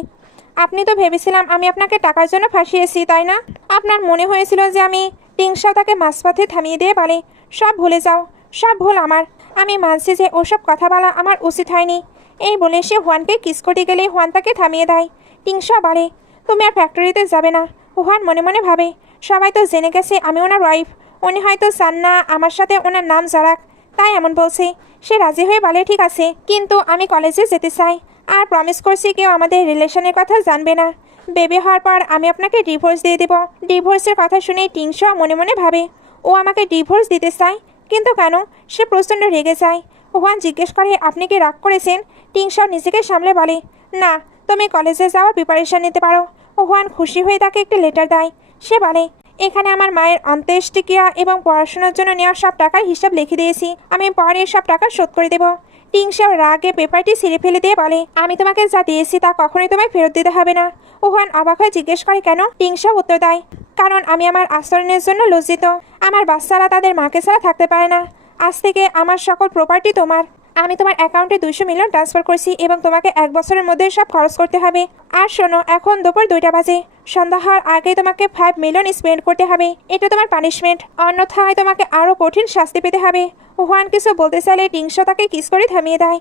আপনি তো ভেবেছিলাম আমি আপনাকে টাকার জন্য ফাঁসিয়েছি তাই না? আপনার মনে হয়েছিল যে আমি। টিংশাও তাকে মাঝপথে থামিয়ে দিয়ে বলে সব ভুলে যাও, সব ভুল আমার। আমি মানছি যে ওসব কথা বলা আমার উচিত হয়নি। এই বলে সে হুয়ানকে কিস করতে গেলে হুয়ান তাকে থামিয়ে দেয়। টিংশাও বলে তুমি আর ফ্যাক্টরিতে যাবে না। হুয়ান মনে মনে ভাবে সবাই তো জেনে গেছে আমি ওনার ওয়াইফ, উনি হয়তো চান না আমার সাথে ওনার নাম জড়াক, তাই এমন বলছে। সে রাজি হয়ে বলে ঠিক আছে, কিন্তু আমি কলেজে যেতে চাই আর প্রমিস করছি কেউ আমাদের রিলেশনের কথা জানবে না। বেবি হওয়ার পর আমি আপনাকে ডিভোর্স দিয়ে দেব। ডিভোর্সের কথা শুনে টিংশাও মনে মনে ভাবে ও আমাকে ডিভোর্স দিতে চায়, কিন্তু কেন? সে প্রচণ্ড রেগে যায়। হুয়ান জিজ্ঞেস করে আপনি কি রাগ করেছেন? টিংশাও নিজেকে সামলে বলে না, তুমি কলেজে যাওয়ার প্রিপারেশন নিতে পারো। হুয়ান খুশি হয়ে তাকে একটি লেটার দেয়। সে বলে এখানে আমার মায়ের অন্ত্যেষ্টিক্রিয়া এবং পড়াশোনার জন্য নেওয়া সব টাকার হিসাব লিখে দিয়েছি, আমি পরে সব টাকা শোধ করে দেব। টিংশাও রাগে পেপারটি ছিঁড়ে ফেলে দিয়ে বলে আমি তোমাকে যা দিয়েছি তা কখনোই তোমায় ফেরত দিতে হবে না। হুয়ান অবাক হয়ে জিজ্ঞেস করে কেন? টিংশাও উত্তর দেয় কারণ আমি আমার আচরণের জন্য লজ্জিত। আমার বাচ্চারা তাদের মাকে ছাড়া থাকতে পারে না। আজ থেকে আমার সকল প্রপার্টি তোমার। আমি তোমার অ্যাকাউন্টে 200 মিলিয়ন ট্রান্সফার করছি এবং তোমাকে 1 বছরের মধ্যে সব খরচ করতে হবে। আর শোনো, এখন দুপুর 2টা বাজে, সন্ধ্যা হওয়ার আগে তোমাকে 5 মিলিয়ন স্পেন্ড করতে হবে। এটা তোমার পানিশমেন্ট, অন্যথায় তোমাকে আরও কঠিন শাস্তি পেতে হবে। হুয়ান কিছু বলতে চাইলে টিংশা তাকে কিস করে থামিয়ে দেয়।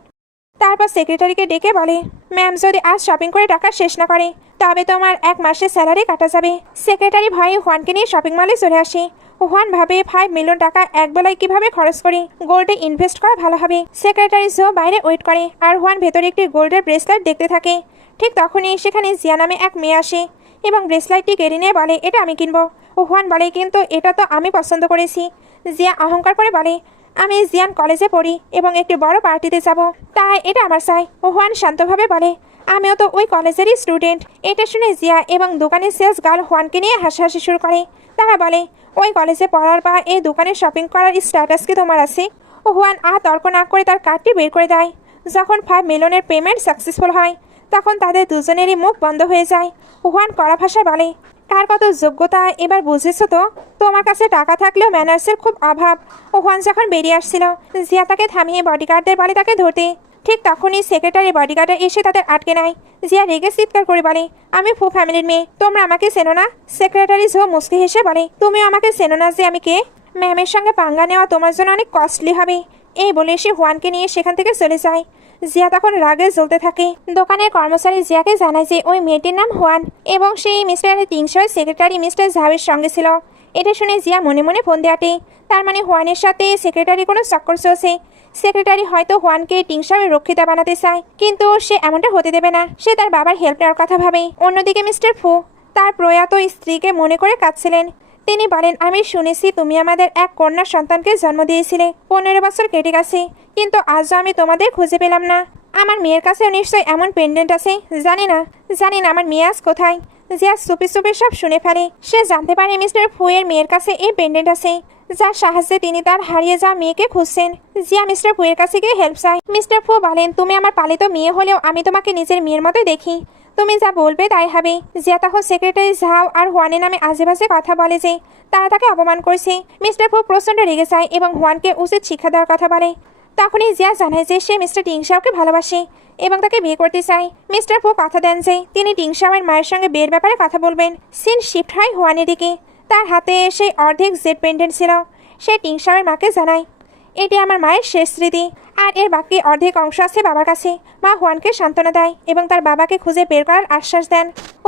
তারপর সেক্রেটারিকে ডেকে বলে, ম্যাম যদি আজ শপিং করে টাকা শেষ না করে তবে তোমার 1 মাসের স্যালারি কাটা যাবে। সেক্রেটারি ভয়ে হুয়ানকে নিয়ে শপিং মলে চলে আসে। হুয়ান ভাবে 5 মিলিয়ন টাকা একবেলায় কিভাবে খরচ করি, গোল্ডে ইনভেস্ট করা ভালো হবে। সেক্রেটারি জো বাইরে ওয়েট করে আর হুয়ান ভেতরে একটি গোল্ডের ব্রেসলেট দেখতে থাকে। ঠিক তখনই সেখানে জিয়া নামে এক মেয়ে আসে এবং ব্রেসলেটটি কেড়ে নিয়ে বলে, এটা আমি কিনবো। হুয়ান বলে, কিন্তু এটা তো আমি পছন্দ করেছি। জিয়া অহংকার করে বলে, আমি জিয়ান কলেজে পড়ি এবং একটি বড় পার্টিতে যাব, তাই এটা আমার চাই। হুয়ান শান্তভাবে বলে, আমিও তো ওই কলেজেরই স্টুডেন্ট। এটা শুনে জিয়া এবং দোকানের সেলস গার্ল হুয়ানকে নিয়ে হাসাহাসি শুরু করে। তারা বলে, ওই কলেজে পড়ার বা এই দোকানে শপিং করার স্ট্যাটাস কি তোমার আছে? হুয়ান তর্ক না করে তার কার্ডটি বের করে দেয়। যখন 5 মিলিয়নের পেমেন্ট সাকসেসফুল হয় তখন তাদের দুজনেরই মুখ বন্ধ হয়ে যায়। হুয়ান কড়া ভাষায় বলে, কার কত যোগ্যতা এবার বুঝেছো তো? তোমার কাছে টাকা থাকলেও ম্যানার্সের খুব অভাব। হুয়ান যখন বেরিয়ে আসছিল জিয়া তাকে থামিয়ে বডিগার্ডদের বলে তাকে ধরতে। ঠিক তখনই সেক্রেটারি বডিগার্ডে এসে তাদের আটকে নেয়। জিয়া রেগে চিৎকার করে বলে, আমি ফু ফ্যামিলির মেয়ে, তোমরা আমাকে চেনো না? সেক্রেটারি ঝো মুস্কি হেসে বলে, তুমিও আমাকে চেনো না যে আমি কে? ম্যামের সঙ্গে পাঙ্গা নেওয়া তোমার জন্য অনেক কস্টলি হবে। এই বলে সে হুয়ানকে নিয়ে সেখান থেকে চলে যায়। জিয়া তখন রাগে জ্বলতে থাকে। দোকানের কর্মচারী জিয়াকে জানায় যে ওই মেয়েটির নাম হুয়ান এবং সেই মিস্টার টিংশার সেক্রেটারি মিস্টার ঝাওয়ের সঙ্গে ছিল। এটা শুনে জিয়া মনে মনে ফোন দেয়াটে, তার মানে হুয়ানের সাথে সেক্রেটারি কোনো চক্কর চলছে। সেক্রেটারি হয়তো হুয়ানকে টিংশাওয়ের রক্ষিতা বানাতে চায়, কিন্তু সে এমনটা হতে দেবে না। সে তার বাবার হেল্প নেওয়ার কথা ভাবে। অন্যদিকে মিস্টার ফু তার প্রয়াত স্ত্রীকে মনে করে কাঁদছিলেন। তিনি বলেন, আমি শুনেছি তুমি আমাদের এক কন্যা সন্তানকে জন্ম দিয়েছিলে। 15 বছর কেটে গেছে, কিন্তু আজও আমি তোমাদের খুঁজে পেলাম না। আমার মেয়ের কাছেও নিশ্চয়ই এমন পেন্ডেন্ট আছে। জানি না আমার মেয়ে আজ কোথায়। জিয়া চুপি চুপি সব শুনে ফেলে। সে জানতে পারে মিস্টার ফুয়ের মেয়ের কাছে এই পেন্ডেন্ট আছে, যার সাহায্যে তিনি তার হারিয়ে যাওয়া মেয়েকে খুঁজছেন। জিয়া মিস্টার ফুয়ের কাছে গিয়ে হেল্প চায়। মিস্টার ফু বলেন, তুমি আমার পালিত মেয়ে হলেও আমি তোমাকে নিজের মেয়ের মতোই দেখি, তুমি যা বলবে তাই হবে। জিয়া তখন সেক্রেটারি ঝাও আর হুয়ানের নামে আজেবাজে কথা বলে যে তারা তাকে অপমান করছে। মিস্টার ফু প্রচণ্ড রেগে যায় এবং হুয়ানকে উচিত শিক্ষা দেওয়ার কথা বলে। তখনই জিয়া জানায় যে সে মিস্টার টিংশাওকে ভালোবাসে এবং তাকে বিয়ে করতে চায়। মিস্টার ফু কথা দেন যে তিনি টিংশাওয়ের মায়ের সঙ্গে বিয়ের ব্যাপারে কথা বলবেন। সিন শিফট হয় হুয়ানের দিকে। তার হাতে সেই অর্ধেক জেড পেন্ডেন্ট ছিল। সে টিংশাওয়ের মাকে জানায়, এটি আমার মায়ের শেষ স্মৃতি, আর এর বাকি অর্ধেক অংশ আছে বাবার কাছে। মা হুয়ানকে সান্ত্বনা দেয় এবং তার বাবাকে খুঁজে বের করার আশ্বাস দেন।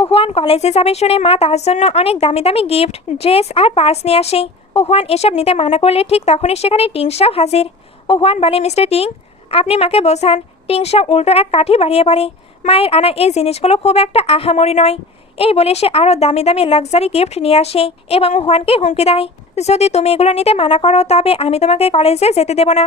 হুয়ান কলেজে যাবে শুনে মা তার জন্য অনেক দামি দামি গিফট, ড্রেস আর পার্স নিয়ে আসে। হুয়ান এসব নিতে মানা করলে ঠিক তখনই সেখানে টিংশাও হাজির। হুয়ান বলে, মিস্টার টিং, আপনি মাকে বোঝান। টিংশাও উল্টো এক কাঠি বাড়িয়ে পড়ে, মায়ের আনা এই জিনিসগুলো খুব একটা আহামরি নয়। এই বলে সে আরও দামি দামি লাক্সারি গিফট নিয়ে আসে এবং হুয়ানকে হুমকি দেয়, যদি তুমি এগুলো নিতে মানা করো তবে আমি তোমাকে কলেজে যেতে দেব না।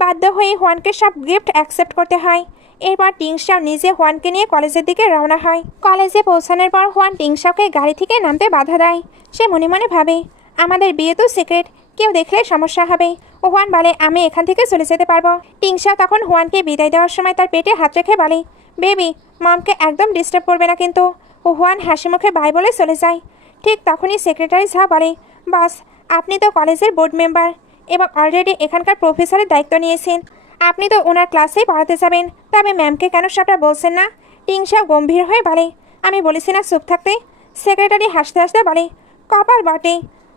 বাধ্য হয়ে হুয়ানকে সব গিফট অ্যাকসেপ্ট করতে হয়। এরপর টিংশাও নিজে হুয়ানকে নিয়ে কলেজের দিকে রওনা হয়। কলেজে পৌঁছানোর পর হুয়ান টিংশাওকে গাড়ি থেকে নামতে বাধা দেয়। সে মনে মনে ভাবে, আমাদের বিয়ে তো সিক্রেট, কেউ দেখলে সমস্যা হবে। হুয়ান বলে, আমি এখান থেকে চলে যেতে পারবো। টিংশাও তখন হুয়ানকে বিদায় দেওয়ার সময় তার পেটে হাত রেখে বলে, বেবি, মমকে একদম ডিস্টার্ব করবে না কিন্তু। হুয়ান হাসি মুখে বাই বলে চলে যায়। ঠিক তখনই সেক্রেটারি ঝা বলে, বাস, আপনি তো কলেজের বোর্ড মেম্বার এবং অলরেডি এখানকার প্রফেসরের দায়িত্ব নিয়েছেন। আপনি তো ওনার ক্লাসেই পড়াতে যাবেন, তবে ম্যামকে কেন সবটা বলছেন না? টিংশাও গম্ভীর হয়ে বলে, আমি বলেছি না চুপ থাকতে। সেক্রেটারি হাসতে হাসতে বলে, কপাল বটে,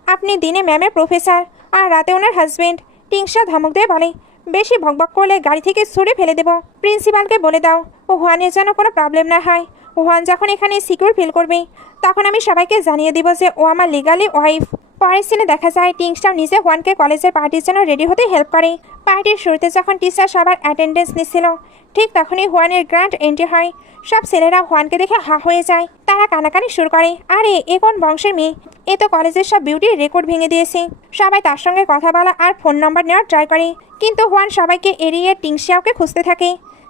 আপনি দিনে ম্যামের প্রফেসর আর রাতে ওনার হাজবেন্ড। টিংশা ধমক দিয়ে বলে, বেশি ভকভক করলে গাড়ি থেকে ছুড়ে ফেলে দেব। প্রিন্সিপালকে বলে দাও হুয়ানের যেন কোনো প্রবলেম না হয়। হুয়ান যখন এখানে সিকিউর ফিল করবে তখন আমি সবাইকে জানিয়ে দিব যে ও আমার লিগালি ওয়াইফ। পরের সিনে দেখা যায় টিংশাও নিজে হুয়ানকে কলেজের পার্টির জন্য রেডি হতে হেল্প করে। পার্টির শুরুতে যখন টিচার সবার অ্যাটেন্ডেন্স নিচ্ছিল ঠিক তখনই হুয়ানের গ্র্যান্ড এন্ট্রি হয়। সব ছেলেরা হুয়ানকে দেখে হা হয়ে যায়। তারা কানাকানি শুরু করে, আরে এ কোন বংশের মেয়ে? এ তো কলেজের সব বিউটির রেকর্ড ভেঙে দিয়েছে। সবাই তার সঙ্গে কথা বলা আর ফোন নম্বর নেওয়ার ট্রাই করে, কিন্তু হুয়ান সবাইকে এড়িয়ে টিংশাওকে খুঁজতে থাকে।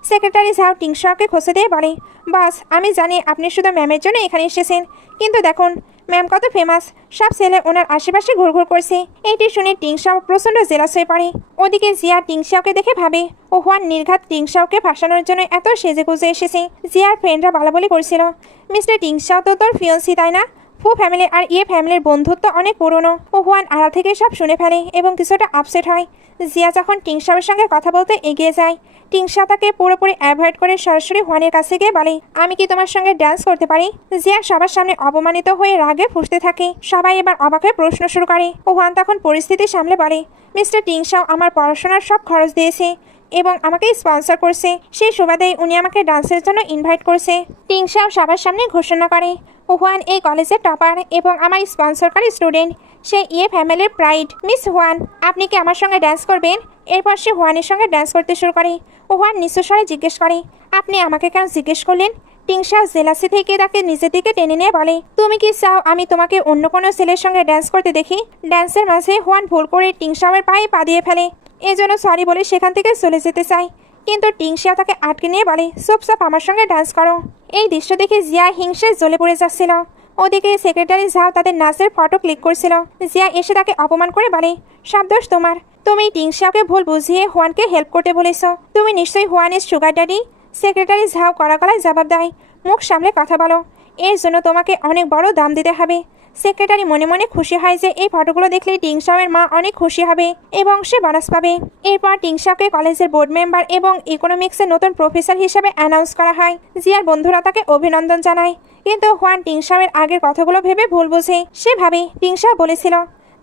সেক্রেটারি ঝাও টিংশাওকে খুঁজে দিয়ে বলে, বাস, আমি জানি আপনি শুধু ম্যামের জন্য এখানে এসেছেন, কিন্তু দেখুন ম্যাম কত ফেমাস, সব ছেলে ওনার আশেপাশে ঘুরঘুর করছে। এইটি শুনে টিংশাও প্রচণ্ড জেলাস হয়ে পড়ে। ওদিকে জিয়া টিংশাওকে দেখে ভাবে, ও হুয়ান নির্ঘাত টিংশাওকে ফাঁসানোর জন্য এত সেজে গুজে এসেছে। জিয়ার ফ্রেন্ডরা বলাবলি করছিল, মিস্টার টিংশাও তো তোর ফিয়ন্সি তাই না? ফু ফ্যামিলি আর ইয়ে ফ্যামিলির বন্ধুত্ব অনেক পুরনো। ও হুয়ান আড়াল থেকে সব শুনে ফেলে এবং কিছুটা আপসেট হয়। জিয়া যখন টিংশাওয়ের সঙ্গে কথা বলতে এগিয়ে যায় টিংশা তাকে পুরোপুরি অ্যাভয়েড করে সরাসরি হুয়ানের কাছে গিয়ে বলে, আমি কি তোমার সঙ্গে ডান্স করতে পারি? জিয়া সবার সামনে অপমানিত হয়ে রাগে ফুঁসতে থাকে। সবাই এবার অবাক হয়ে প্রশ্ন শুরু করে। হুয়ান তখন পরিস্থিতি সামলে বলে, মিস্টার টিংশাও আমার পড়াশোনার সব খরচ দিয়েছে এবং আমাকে স্পন্সর করছে। সেই সুবাদেই উনি আমাকে ডান্সের জন্য ইনভাইট করছে। টিংশাও সবার সামনে ঘোষণা করে, হুয়ান এই কলেজের টপার এবং আমার স্পন্সরকারী স্টুডেন্ট। সে ফ্যামিলির প্রাইড। মিস হুয়ান, আপনি কি আমার সঙ্গে ডান্স করবেন? এরপর সে হুয়ানের সঙ্গে ডান্স করতে শুরু করে। হুয়ান নিচু স্বরে জিজ্ঞেস করে, আপনি আমাকে কেন জিজ্ঞেস করলেন? টিংশা জেলাসি থেকে তাকে নিজের দিকে টেনে নিয়ে বলে, তুমি কি চাও আমি তোমাকে অন্য কোনো ছেলের সঙ্গে ডান্স করতে দেখি? ডান্সের মাঝে হুয়ান ভুল করে টিংশাওয়ের পায়ে পা দিয়ে ফেলে। এজন্য সরি বলে সেখান থেকে চলে যেতে চায়, কিন্তু টিংশা তাকে আটকে নিয়ে বলে, চুপচাপ আমার সঙ্গে ডান্স করো। এই দৃশ্য দেখে জিয়া হিংসে জ্বলে পড়ে যাচ্ছিল। ওদিকে সেক্রেটারি ঝাও তাদের নাচের ফটো ক্লিক করছিল। জিয়া এসে তাকে অপমান করে বলে, সব দোষ তোমার। তুমি টিংশাকে ভুল বুঝিয়ে হুয়ানকে হেল্প করতে বলেছ। তুমি নিশ্চয়ই হুয়ানের সুগার ড্যাডি। সেক্রেটারি ঝাও কড়া গলায় জবাব দেয়, মুখ সামলে কথা বলো, এর জন্য তোমাকে অনেক বড় দাম দিতে হবে। সেক্রেটারি মনে মনে খুশি হয় যে এই ফটোগুলো দেখলে টিংশাওয়ের মা অনেক খুশি হবে এবং সে বোনাস পাবে। এরপর টিংশাকে কলেজের বোর্ড মেম্বার এবং ইকোনমিক্সের নতুন প্রফেসর হিসেবে অ্যানাউন্স করা হয়। জিয়ার বন্ধুরা তাকে অভিনন্দন জানায়, কিন্তু হুয়ান টিংশাওয়ের আগের কথাগুলো ভেবে ভুল বোঝে। সে ভাবে টিংশাও বলেছিল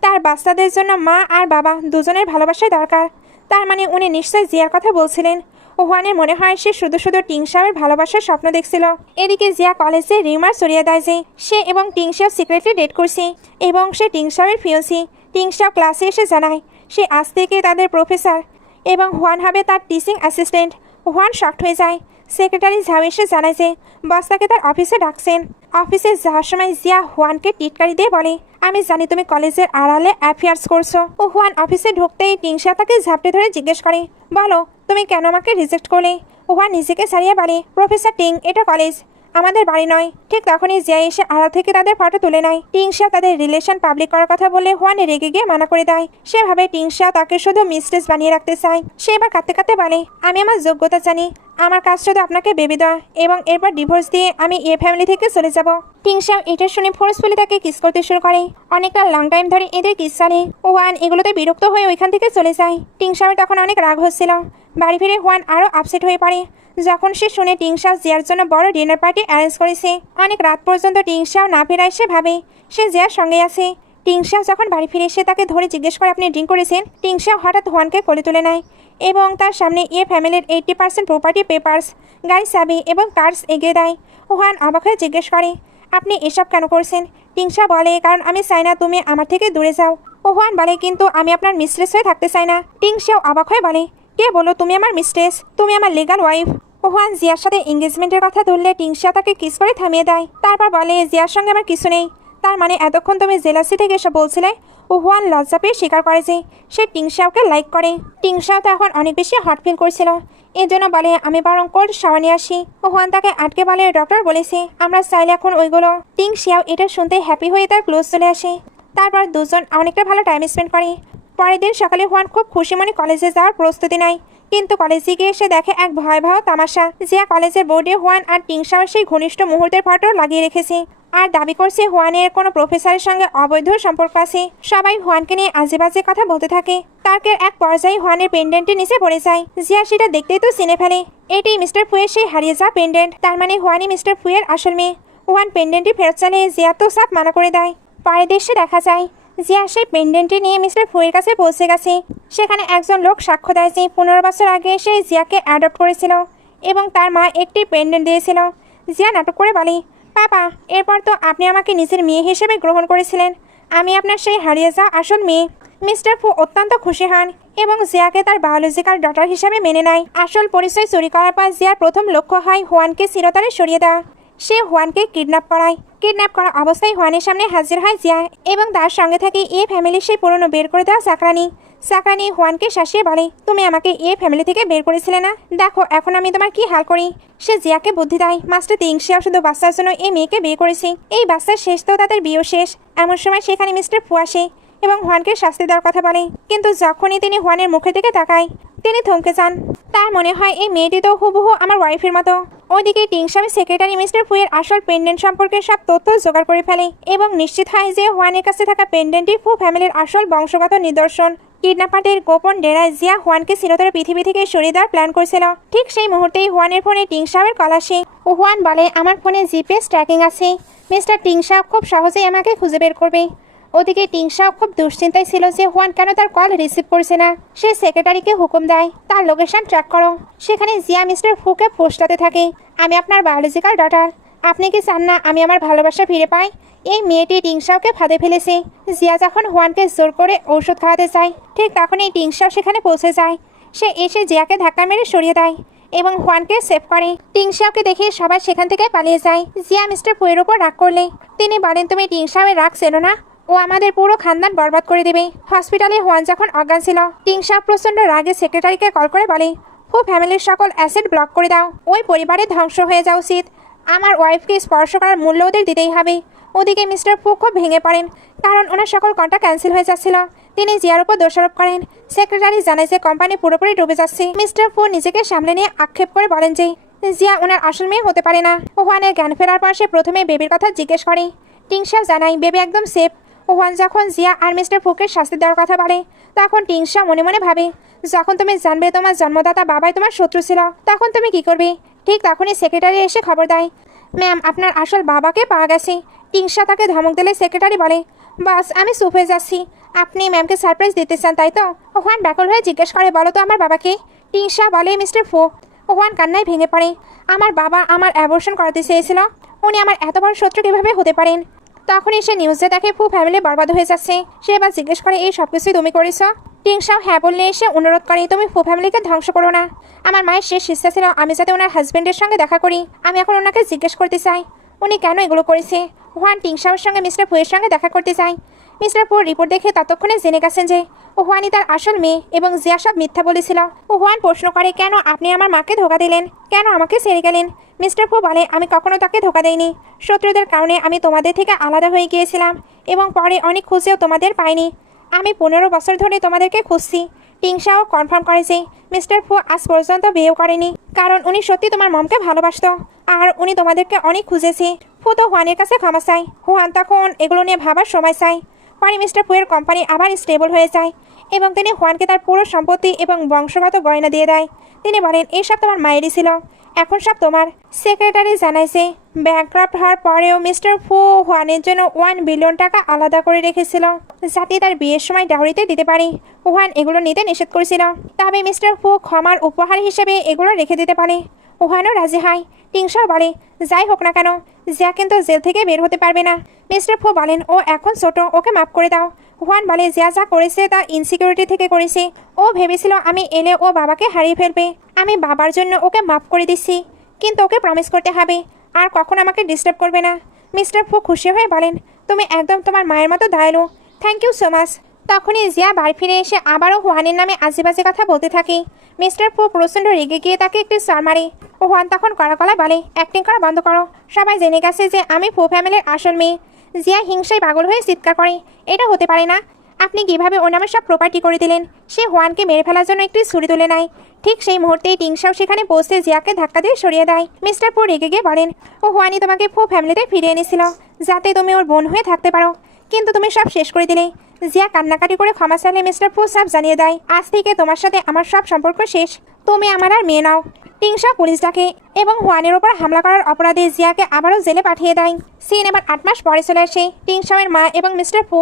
তার বাচ্চাদের জন্য মা আর বাবা দুজনের ভালোবাসাই দরকার। তার মানে উনি নিশ্চয়ই জিয়ার কথা বলছিলেন। হুয়ানের মনে হয় সে শুধু শুধু টিংশাওয়ের ভালোবাসার স্বপ্ন দেখছিল। এদিকে জিয়া কলেজে রিউমার ছড়িয়ে দেয় যে সে এবং টিংশাও সিক্রেটলি ডেট করছে এবং সে টিংশাওয়ের ফিয়ন্সি। টিংশাও ক্লাসে এসে জানায় সে আজ থেকে তাদের প্রফেসর এবং হুয়ান হবে তার টিচিং অ্যাসিস্ট্যান্ট। হুয়ান শকড হয়ে যায়। সেক্রেটারি ঝাও এসে জানায় যে বস তাকে তার অফিসে ডাকছেন। অফিসে যাওয়ার সময় জিয়া হুয়ানকে টিটকারি দিয়ে বলে, আমি জানি তুমি কলেজের আড়ালে অ্যাফেয়ার্স করছো। হুয়ান অফিসে ঢুকতেই টিংশা তাকে ঝাপটে ধরে জিজ্ঞেস করে, বলো তুমি কেন আমাকে রিজেক্ট করলে? হুয়ান নিজেকে ছাড়িয়ে বলে, প্রফেসর টিং, এটা কলেজ, আমাদের বাড়ি নয়। ঠিক তখনই জিয়া এসে আড়াল থেকে তাদের ফটো তুলে নেয়। টিংশা তাদের রিলেশন পাবলিক করার কথা বলে হুয়ান রেগে গিয়ে মানা করে দেয়। সেভাবে টিংশা তাকে শুধু মিস্ট্রেস বানিয়ে রাখতে চায়। সে এবার কাঁদতে কাঁদতে বলে, আমি আমার যোগ্যতা জানি, আমার কাজ শুধু আপনাকে বেবি দেওয়া এবং এরপর ডিভোর্স দিয়ে আমি ফ্যামিলি থেকে চলে যাব। টিংশাও এটা শুনে ফোর্সফুলি তাকে কিস করতে শুরু করে। অনেকটা লং টাইম ধরে এদের কিস চলে। হুয়ান এগুলোতে বিরক্ত হয়ে ওইখান থেকে চলে যায়। টিংশাও তখন অনেক রাগ হচ্ছিল। বাড়ি ফিরে হুয়ান আরও আপসেট হয়ে পড়ে যখন সে শুনে টিংশাও জিয়ার জন্য বড় ডিনার পার্টি অ্যারেঞ্জ করেছে। অনেক রাত পর্যন্ত টিংশাও না ফেরায় সে ভাবে সে জিয়ার সঙ্গে আছে। টিংশাও যখন বাড়ি ফিরে এসে তাকে ধরে জিজ্ঞেস করে, আপনি ড্রিঙ্ক করেছেন? টিংশাও হঠাৎ হুয়ানকে কোলে তুলে নেয় এবং তার সামনে ফ্যামিলির 80% প্রপার্টি পেপার্স, গাড়ি চাবি এবং কার্স এগিয়ে দেয়। হুয়ান অবাক হয়ে জিজ্ঞেস করে, আপনি এসব কেন করছেন? টিংশা বলে, কারণ আমি চাই না তুমি আমার থেকে দূরে যাও। হুয়ান বলে, কিন্তু আমি আপনার মিস্ট্রেস হয়ে থাকতে চাই না। টিংশাও অবাক হয়ে বলে, কে বলো তুমি আমার মিস্ট্রেস? তুমি আমার লিগাল ওয়াইফ। হুয়ান জিয়ার সাথে এঙ্গেজমেন্টের কথা ধরলে টিংশা তাকে কিস করে থামিয়ে দেয়। তারপর বলে, জিয়ার সঙ্গে আমার কিছু নেই। তার মানে এতক্ষণ তুমি জেলাসি থেকে এসে বলছিলে? হুয়ান লজ্জা পেয়ে স্বীকার করে যে সে টিংশাওকে লাইক করে। টিংশাও তো এখন অনেক বেশি হট ফিল করছিল। এর জন্য বলে, আমি বরং কোল্ড শাওয়ার নিয়ে আসি। হুয়ান তাকে আটকে বলে, ডক্টর বলেছে আমরা চাইলে এখন ওইগুলো। টিংশাও এটা শুনতে হ্যাপি হয়ে তার ক্লোজ চলে আসে। তারপর দুজন অনেকটা ভালো টাইম স্পেন্ড করে। পরের দিন সকালে হুয়ান খুব খুশি মনে কলেজে যাওয়ার প্রস্তুতি নেয়, কিন্তু কলেজে গিয়ে এসে দেখে এক ভয়াবহ তামাশা। জিয়া কলেজের বোর্ডে হুয়ান আর টিংশাওয়ের সেই ঘনিষ্ঠ মুহূর্তের ফটো লাগিয়ে রেখেছে আর দাবি করছে হুয়ানের কোনো প্রফেসরের সঙ্গে অবৈধ সম্পর্ক আছে। সবাই হুয়ানকে নিয়ে আজে বাজে কথা বলতে থাকে। তার্কের এক পর্যায়ে হুয়ানের পেন্ডেন্টটি নিচে পড়ে যায়। জিয়া সেটা দেখতেই তো চিনে ফেলে, এটি মিস্টার ফুয়ের সেই হারিয়ে যাওয়া পেন্ডেন্ট। তার মানে হুয়ানই মিস্টার ফুয়ের আসল মেয়ে। হুয়ান পেন্ডেন্টটি ফেরত চালে জিয়া তো সাফ মানা করে দেয়। পরের দৃশ্যে দেখা যায় জিয়া সেই পেন্ডেন্টটি নিয়ে মিস্টার ফুয়ের কাছে পৌঁছে গেছে। সেখানে একজন লোক সাক্ষ্য দেয় যে 15 বছর আগে সে জিয়াকে অ্যাডপ্ট করেছিল এবং তার মা একটি পেন্ডেন্ট দিয়েছিল। জিয়া নাটক করে বলে, পাপা, এরপর তো আপনি আমাকে নিজের মেয়ে হিসেবে গ্রহণ করেছিলেন। আমি আপনার সেই হারিয়ে যাওয়া আসল মেয়ে। মিস্টার ফু অত্যন্ত খুশি হন এবং জিয়াকে তার বায়োলজিক্যাল ডটার হিসেবে মেনে নেয়। আসল পরিচয় চুরি করার পর জিয়ার প্রথম লক্ষ্য হয় হুয়ানকে চিরতরে সরিয়ে দেওয়া। সে হুয়ানকে কিডন্যাপ করায়। কিডন্যাপ করা অবস্থায় হুয়ানের সামনে হাজির হয় জিয়া এবং তার সঙ্গে থাকে ফ্যামিলির সেই পুরনো বের করে দেওয়া চাকরানি। চাকরানি হুয়ানকে শাসিয়ে বলে, তুমি আমাকে ফ্যামিলি থেকে বের করেছিলে না, দেখো এখন আমি তোমার কি হাল করি। সে জিয়াকে বুদ্ধি দেয়, মাস্টার টিংশাও শুধু বাচ্চার জন্য মেয়েকে বিয়ে করেছে। এই বাচ্চার শেষ তো তাদের বিয়েও শেষ। এমন সময় সেখানে মিস্টার ফু আসে এবং হুয়ানকে শাস্তি দেওয়ার কথা বলে, কিন্তু যখনই তিনি হুয়ানের মুখের দিকে তাকায় তিনি থমকে যান। তার মনে হয় এই মেয়েটি তো হুবহু আমার ওয়াইফের মতো। ওইদিকে টিংশামের সেক্রেটারি মিস্টার ফুয়ের আসল পেন্ডেন্ট সম্পর্কে সব তথ্য জোগাড় করে ফেলে এবং নিশ্চিত হয় যে হুয়ানের কাছে থাকা পেন্ডেন্টটি ফু ফ্যামিলির আসল বংশগত নিদর্শন। কিডন্যাপারদের গোপন ডেরায় জিয়া হুয়ানকে চিরতরে পৃথিবী থেকে সরিয়ে দেওয়ার প্ল্যান করছিল। ঠিক সেই মুহূর্তেই হুয়ানের ফোনে টিংশাওয়ের কল আসে। হুয়ান বলে, আমার ফোনে জিপিএস ট্র্যাকিং আছে, মিস্টার টিংশাও খুব সহজেই আমাকে খুঁজে বের করবে। ওদিকে টিংশাও খুব দুশ্চিন্তায় ছিল যে হুয়ান কেন তার কল রিসিভ করছে না। সে সেক্রেটারিকে হুকুম দেয়, তার লোকেশন ট্র্যাক করো। সেখানে জিয়া মিস্টার ফুকে পোস্টাতে থাকে, আমি আপনার বায়োলজিক্যাল ডটার। আপনি কি চান না আমি আমার ভালোবাসা ফিরে পাই? এই মেয়েটি টিংশাওকে ফাঁদে ফেলেছে। জিয়া যখন হুয়ানকে জোর করে ঔষধ খাওয়াতে চায়, ঠিক তখনই টিংশাও সেখানে পৌঁছে যায়। সে এসে জিয়াকে ধাক্কা মেরে সরিয়ে দেয় এবং হুয়ানকে সেভ করে। টিংশাওকে দেখে সবাই সেখান থেকে পালিয়ে যায়। জিয়া মিস্টার ফুয়ের উপর রাগ করলে তিনি বলেন, তুমি টিংশাওয়ের রাগ ছেড়ো না, ও আমাদের পুরো খানদান বরবাদ করে দেবে। হসপিটালে হুয়ান যখন অজ্ঞান ছিল, টিংশাও প্রচণ্ড রাগে সেক্রেটারিকে কল করে বলে, ফু ফ্যামিলির সকল অ্যাসেট ব্লক করে দাও, ওই পরিবারের ধ্বংস হয়ে যাওয়া উচিত। আমার ওয়াইফকে স্পর্শ করার মূল্য ওদের দিতেই হবে। ওদিকে মিস্টার ফু খুব ভেঙে পড়েন, কারণ ওনার সকল কন্ট্রাক্ট ক্যান্সেল হয়ে যাচ্ছিল। তিনি জিয়ার উপর দোষারোপ করেন। সেক্রেটারি জানায় যে কোম্পানি পুরোপুরি ডুবে যাচ্ছে। মিস্টার ফু নিজেকে সামলে নিয়ে আক্ষেপ করে বলেন যে জিয়া ওনার আসল মেয়ে হতে পারে না। হুয়ানের জ্ঞান ফেরার পর সে প্রথমে বেবির কথা জিজ্ঞেস করে। টিংশাও জানায় বেবি একদম সেফ। হুয়ান যখন জিয়া আর মিস্টার ফুকে শাস্তি দেওয়ার কথা বলে, তখন টিংশাও মনে মনে ভাবে, যখন তুমি জানবে তোমার জন্মদাতা বাবাই তোমার শত্রু ছিল, তখন তুমি কি করবে? ঠিক তখনই সেক্রেটারি এসে খবর দেয়, ম্যাম আপনার আসল বাবাকে পাওয়া গেছে। টিংশা তাকে ধমক দিলে সেক্রেটারি বলে, বাস আমি চুপ হয়ে যাচ্ছি, আপনি ম্যামকে সারপ্রাইজ দিতে চান তাই তো? হুয়ান ব্যাকুল হয়ে জিজ্ঞেস করে, বলো তো আমার বাবাকে। টিংশা বলে, মিস্টার ফু। হুয়ান কান্নায় ভেঙে পড়ে, আমার বাবা আমার অ্যাবর্শন করাতে চেয়েছিল, উনি আমার এত বড় শত্রু কীভাবে হতে পারেন? তখন এসে নিউজে দেখে ফু ফ্যামিলি বরবাদ হয়ে যাচ্ছে। সে এবার জিজ্ঞেস করে, এই সব কিছুই তুমি করেছ? টিংশাও হ্যাঁ বললে এসে অনুরোধ করে, তুমি ফু ফ্যামিলিকে ধ্বংস করো না। আমার মায়ের শেষ ইচ্ছা ছিল আমি যাতে ওনার হাজব্যান্ডের সঙ্গে দেখা করি। আমি এখন ওনাকে জিজ্ঞেস করতে চাই উনি কেন এগুলো করেছে। হুয়ান টিংশাওয়ের সঙ্গে মিস্টার ফুয়ের সঙ্গে দেখা করতে চায়। মিস্টার ফুর রিপোর্ট দেখে ততক্ষণে জেনে গেছেন যে হুয়ানই তার আসল মেয়ে এবং জিয়া সব মিথ্যা বলেছিল। হুয়ান প্রশ্ন করে, কেন আপনি আমার মাকে ধোকা দিলেন? কেন আমাকে ছেড়ে গেলেন? মিস্টার ফু বলে, আমি কখনো তাকে ধোকা দেইনি। শত্রুদের কারণে আমি তোমাদের থেকে আলাদা হয়ে গিয়েছিলাম এবং পরে অনেক খুঁজেও তোমাদের পাইনি। আমি 15 বছর ধরে তোমাদেরকে খুঁজছি। টিংশাও কনফার্ম করে যে মিস্টার ফু আজ পর্যন্ত বিয়েও করেনি, কারণ উনি সত্যি তোমার মমকে ভালোবাসত আর উনি তোমাদেরকে অনেক খুঁজেছে। ফু তো হুয়ানের কাছে ক্ষমা চায়। হুয়ান তখন এগুলো নিয়ে ভাবার সময় চায়। পরে মিস্টার ফুয়ের কোম্পানি আবার স্টেবল হয়ে যায় এবং তিনি হুয়ানকে তার পুরো সম্পত্তি এবং বংশগত গয়না দিয়ে দেয়। তিনি বলেন, এইসব তোমার মায়েরই ছিল, এখন সব তোমার। সেক্রেটারি জানাইছে ব্যাংক্রাফ্ট হওয়ার পরেও মিস্টার ফু হুয়ানের জন্য 1 বিলিয়ন টাকা আলাদা করে রেখেছিল, যাতে তার বিয়ের সময় ডাউরিতে দিতে পারে। হুয়ান এগুলো নিতে নিষেধ করেছিল, তবে মিস্টার ফু ক্ষমার উপহার হিসেবে এগুলো রেখে দিতে পারে। হুয়ানও রাজি হয়। টিংশাও বলে, যাই হোক না কেন জিয়া কিন্তু জেল থেকে বের হতে পারবে না। মিস্টার ফু বলেন, ও এখন ছোট, ওকে মাফ করে দাও। হুয়ান বলে, জিয়া যা করেছে তা ইনসিকিউরিটি থেকে করেছে। ও ভেবেছিল আমি এলে ও বাবাকে হারিয়ে ফেলবে। আমি বাবার জন্য ওকে মাফ করে দিচ্ছি, কিন্তু ওকে প্রমিস করতে হবে আর কখন আমাকে ডিস্টার্ব করবে না। মিস্টার ফু খুশি হয়ে বলেন, তুমি একদম তোমার মায়ের মতো দয়ালু, থ্যাংক ইউ সো মাচ। তখনই জিয়া বাড়ি ফিরে এসে আবারও হুয়ানের নামে আজেবাজে কথা বলতে থাকে। মিস্টার ফু প্রচণ্ড রেগে গিয়ে তাকে একটি সর মারে। হুয়ান তখন কড়া গলায় বলে, অ্যাক্টিং করা বন্ধ করো, সবাই জেনে গেছে যে আমি ফু ফ্যামিলির আসল মেয়ে। জিয়া হিংসায় পাগল হয়ে চিৎকার করে, এটা হতে পারে না, আপনি কিভাবে ওর নামে সব প্রপার্টি করে দিলেন? সে হুয়ানকে মেরে ফেলার জন্য একটি ছুরি তুলে নেয়। ঠিক সেই মুহূর্তেই টিংশাও সেখানে পৌঁছে জিয়াকে ধাক্কা দিয়ে সরিয়ে দেয়। মিস্টার ফু রেগে গিয়ে বলেন, ও হুয়ানি তোমাকে ফু ফ্যামিলিতে ফিরিয়ে এনেছিল যাতে তুমি ওর বোন হয়ে থাকতে পারো, কিন্তু তুমি সব শেষ করে দিলে। জিয়া কান্নাকাটি করে ক্ষমা চাইলে মিস্টার ফু সব জানিয়ে দেয়, আজ থেকে তোমার সাথে আমার সব সম্পর্ক শেষ, তুমি আমার আর মেয়ে নাও। টিংশা পুলিশ ডাকে এবং হুয়ানের ওপর হামলা করার অপরাধে জিয়াকে আবারও জেলে পাঠিয়ে দেয়। সিন এবার 8 মাস পরে চলে আসে। টিংশাওয়ের মা এবং মিস্টার ফু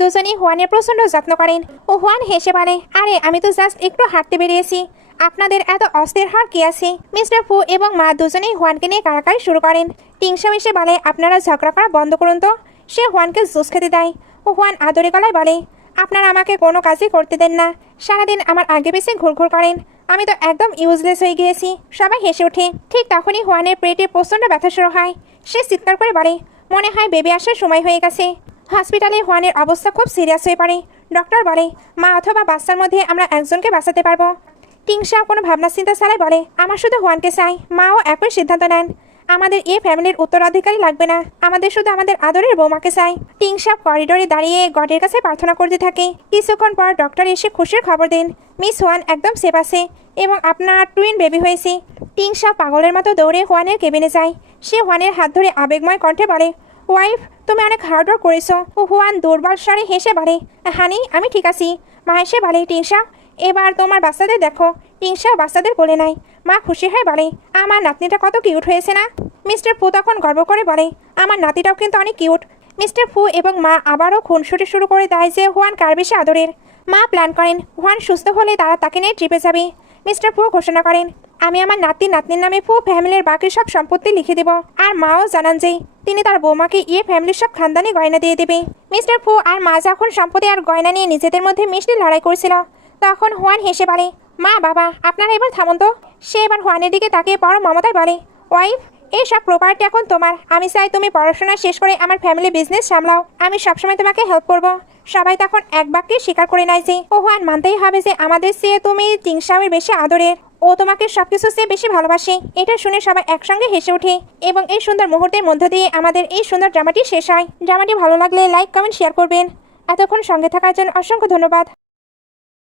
দুজনেই হুয়ানের প্রচণ্ড যত্ন করেন। ও হুয়ান হেসে বলে, আরে আমি তো জাস্ট একটু হাঁটতে বেরিয়েছি, আপনাদের এত অস্থির হওয়ার কি আছে? মিস্টার ফু এবং মা দুজনেই হুয়ানকে নিয়ে কাড়াকাড়ি শুরু করেন। টিংশাও এসে বলে, আপনারা ঝগড়া করা বন্ধ করুন তো। সে হুয়ানকে জুস খেতে দেয়। ও হুয়ান আদরে গলায় বলে, আপনারা আমাকে কোনো কাজই করতে দেন না, সারাদিন আমার আগে পিছে ঘুরঘুর করেন, আমি তো একদম ইউজলেস হয়ে গিয়েছি। সবাই হেসে ওঠে। ঠিক তখনই হুয়ানের পেটে প্রচণ্ড ব্যথা শুরু হয়। সে চিৎকার করে বলে, মনে হয় বেবি আসার সময় হয়ে গেছে। হসপিটালে হুয়ানের অবস্থা খুব সিরিয়াস হয়ে পড়ে। ডক্টর বলে, মা অথবা বাচ্চার মধ্যে আমরা একজনকে বাঁচাতে পারবো। টিংশা কোনো ভাবনা চিন্তা ছাড়াই বলে, আমার শুধু হুয়ানকে চাই। মাও একই সিদ্ধান্ত নেন, আমাদের এই ফ্যামিলির উত্তরাধিকারী লাগবে না, আমাদের শুধু আমাদের আদরের বৌমাকে চাই। টিংশা করিডোরে দাঁড়িয়ে গডের কাছে প্রার্থনা করতে থাকে। কিছুক্ষণ পর ডক্টর এসে খুশির খবর দেন, মিস হুয়ান একদম সেফ আছে এবং আপনার টুইন বেবি হয়েছে। টিংশা পাগলের মতো দৌড়ে হুয়ানের কেবিনে যায়। সে হুয়ানের হাত ধরে আবেগময় কণ্ঠে বলে, ওয়াইফ, তুমি অনেক হার্ডওয়ার্ক করেছো। হুয়ান দুর্বল স্বরে হেসে বলে, হানি আমি ঠিক আছি। মা হেসে বলে, টিংশা এবার তোমার বাচ্চাদের দেখো। টিংশাও বাচ্চাদের কোলে নেয়। মা খুশি হয়ে বলে, আমার নাতনিটা কত কিউট হয়েছে না? মিস্টার ফু তখন গর্ব করে বলে, আমার নাতিটাও কিন্তু অনেক কিউট। মিস্টার ফু এবং মা আবারও খুনসুটি শুরু করে দেয় যে হুয়ান কার বেশি আদরের। মা প্ল্যান করেন হুয়ান সুস্থ হলে তারা তাকে নিয়ে ট্রিপে যাবে। মিস্টার ফু ঘোষণা করেন, আমি আমার নাতি নাতনির নামে ফু ফ্যামিলির বাকি সব সম্পত্তি লিখে দেব। আর মাও জানান যে তিনি তার বৌমাকে ফ্যামিলির সব খানদানি গয়না দিয়ে দেবে। মিস্টার ফু আর মা যখন সম্পত্তি আর গয়না নিয়ে নিজেদের মধ্যে মিষ্টি লড়াই করছিল, তখন হুয়ান হেসে বলে, মা বাবা আপনারা এবার থামুন তো। সে এবার হুয়ানের দিকে তাকিয়ে বড় মমতায় বলে, ওয়াইফ এই সব প্রপার্টি এখন তোমার। আমি চাই তুমি পড়াশোনা শেষ করে আমার ফ্যামিলি বিজনেস সামলাও। আমি সবসময় তোমাকে হেল্প করব। সবাই তখন এক বাক্যে স্বীকার করে নেয় যে হুয়ান মানতেই হবে যে আমাদের চেয়ে তুমি টিংশাওয়ের বেশি আদরের। ও তোমাকে সবকিছু চেয়ে বেশি ভালোবাসে। এটা শুনে সবাই একসঙ্গে হেসে ওঠে এবং এই সুন্দর মুহূর্তের মধ্য দিয়ে আমাদের এই সুন্দর ড্রামাটি শেষ হয়। ড্রামাটি ভালো লাগলে লাইক কমেন্ট শেয়ার করবেন। এতক্ষণ সঙ্গে থাকার জন্য অসংখ্য ধন্যবাদ।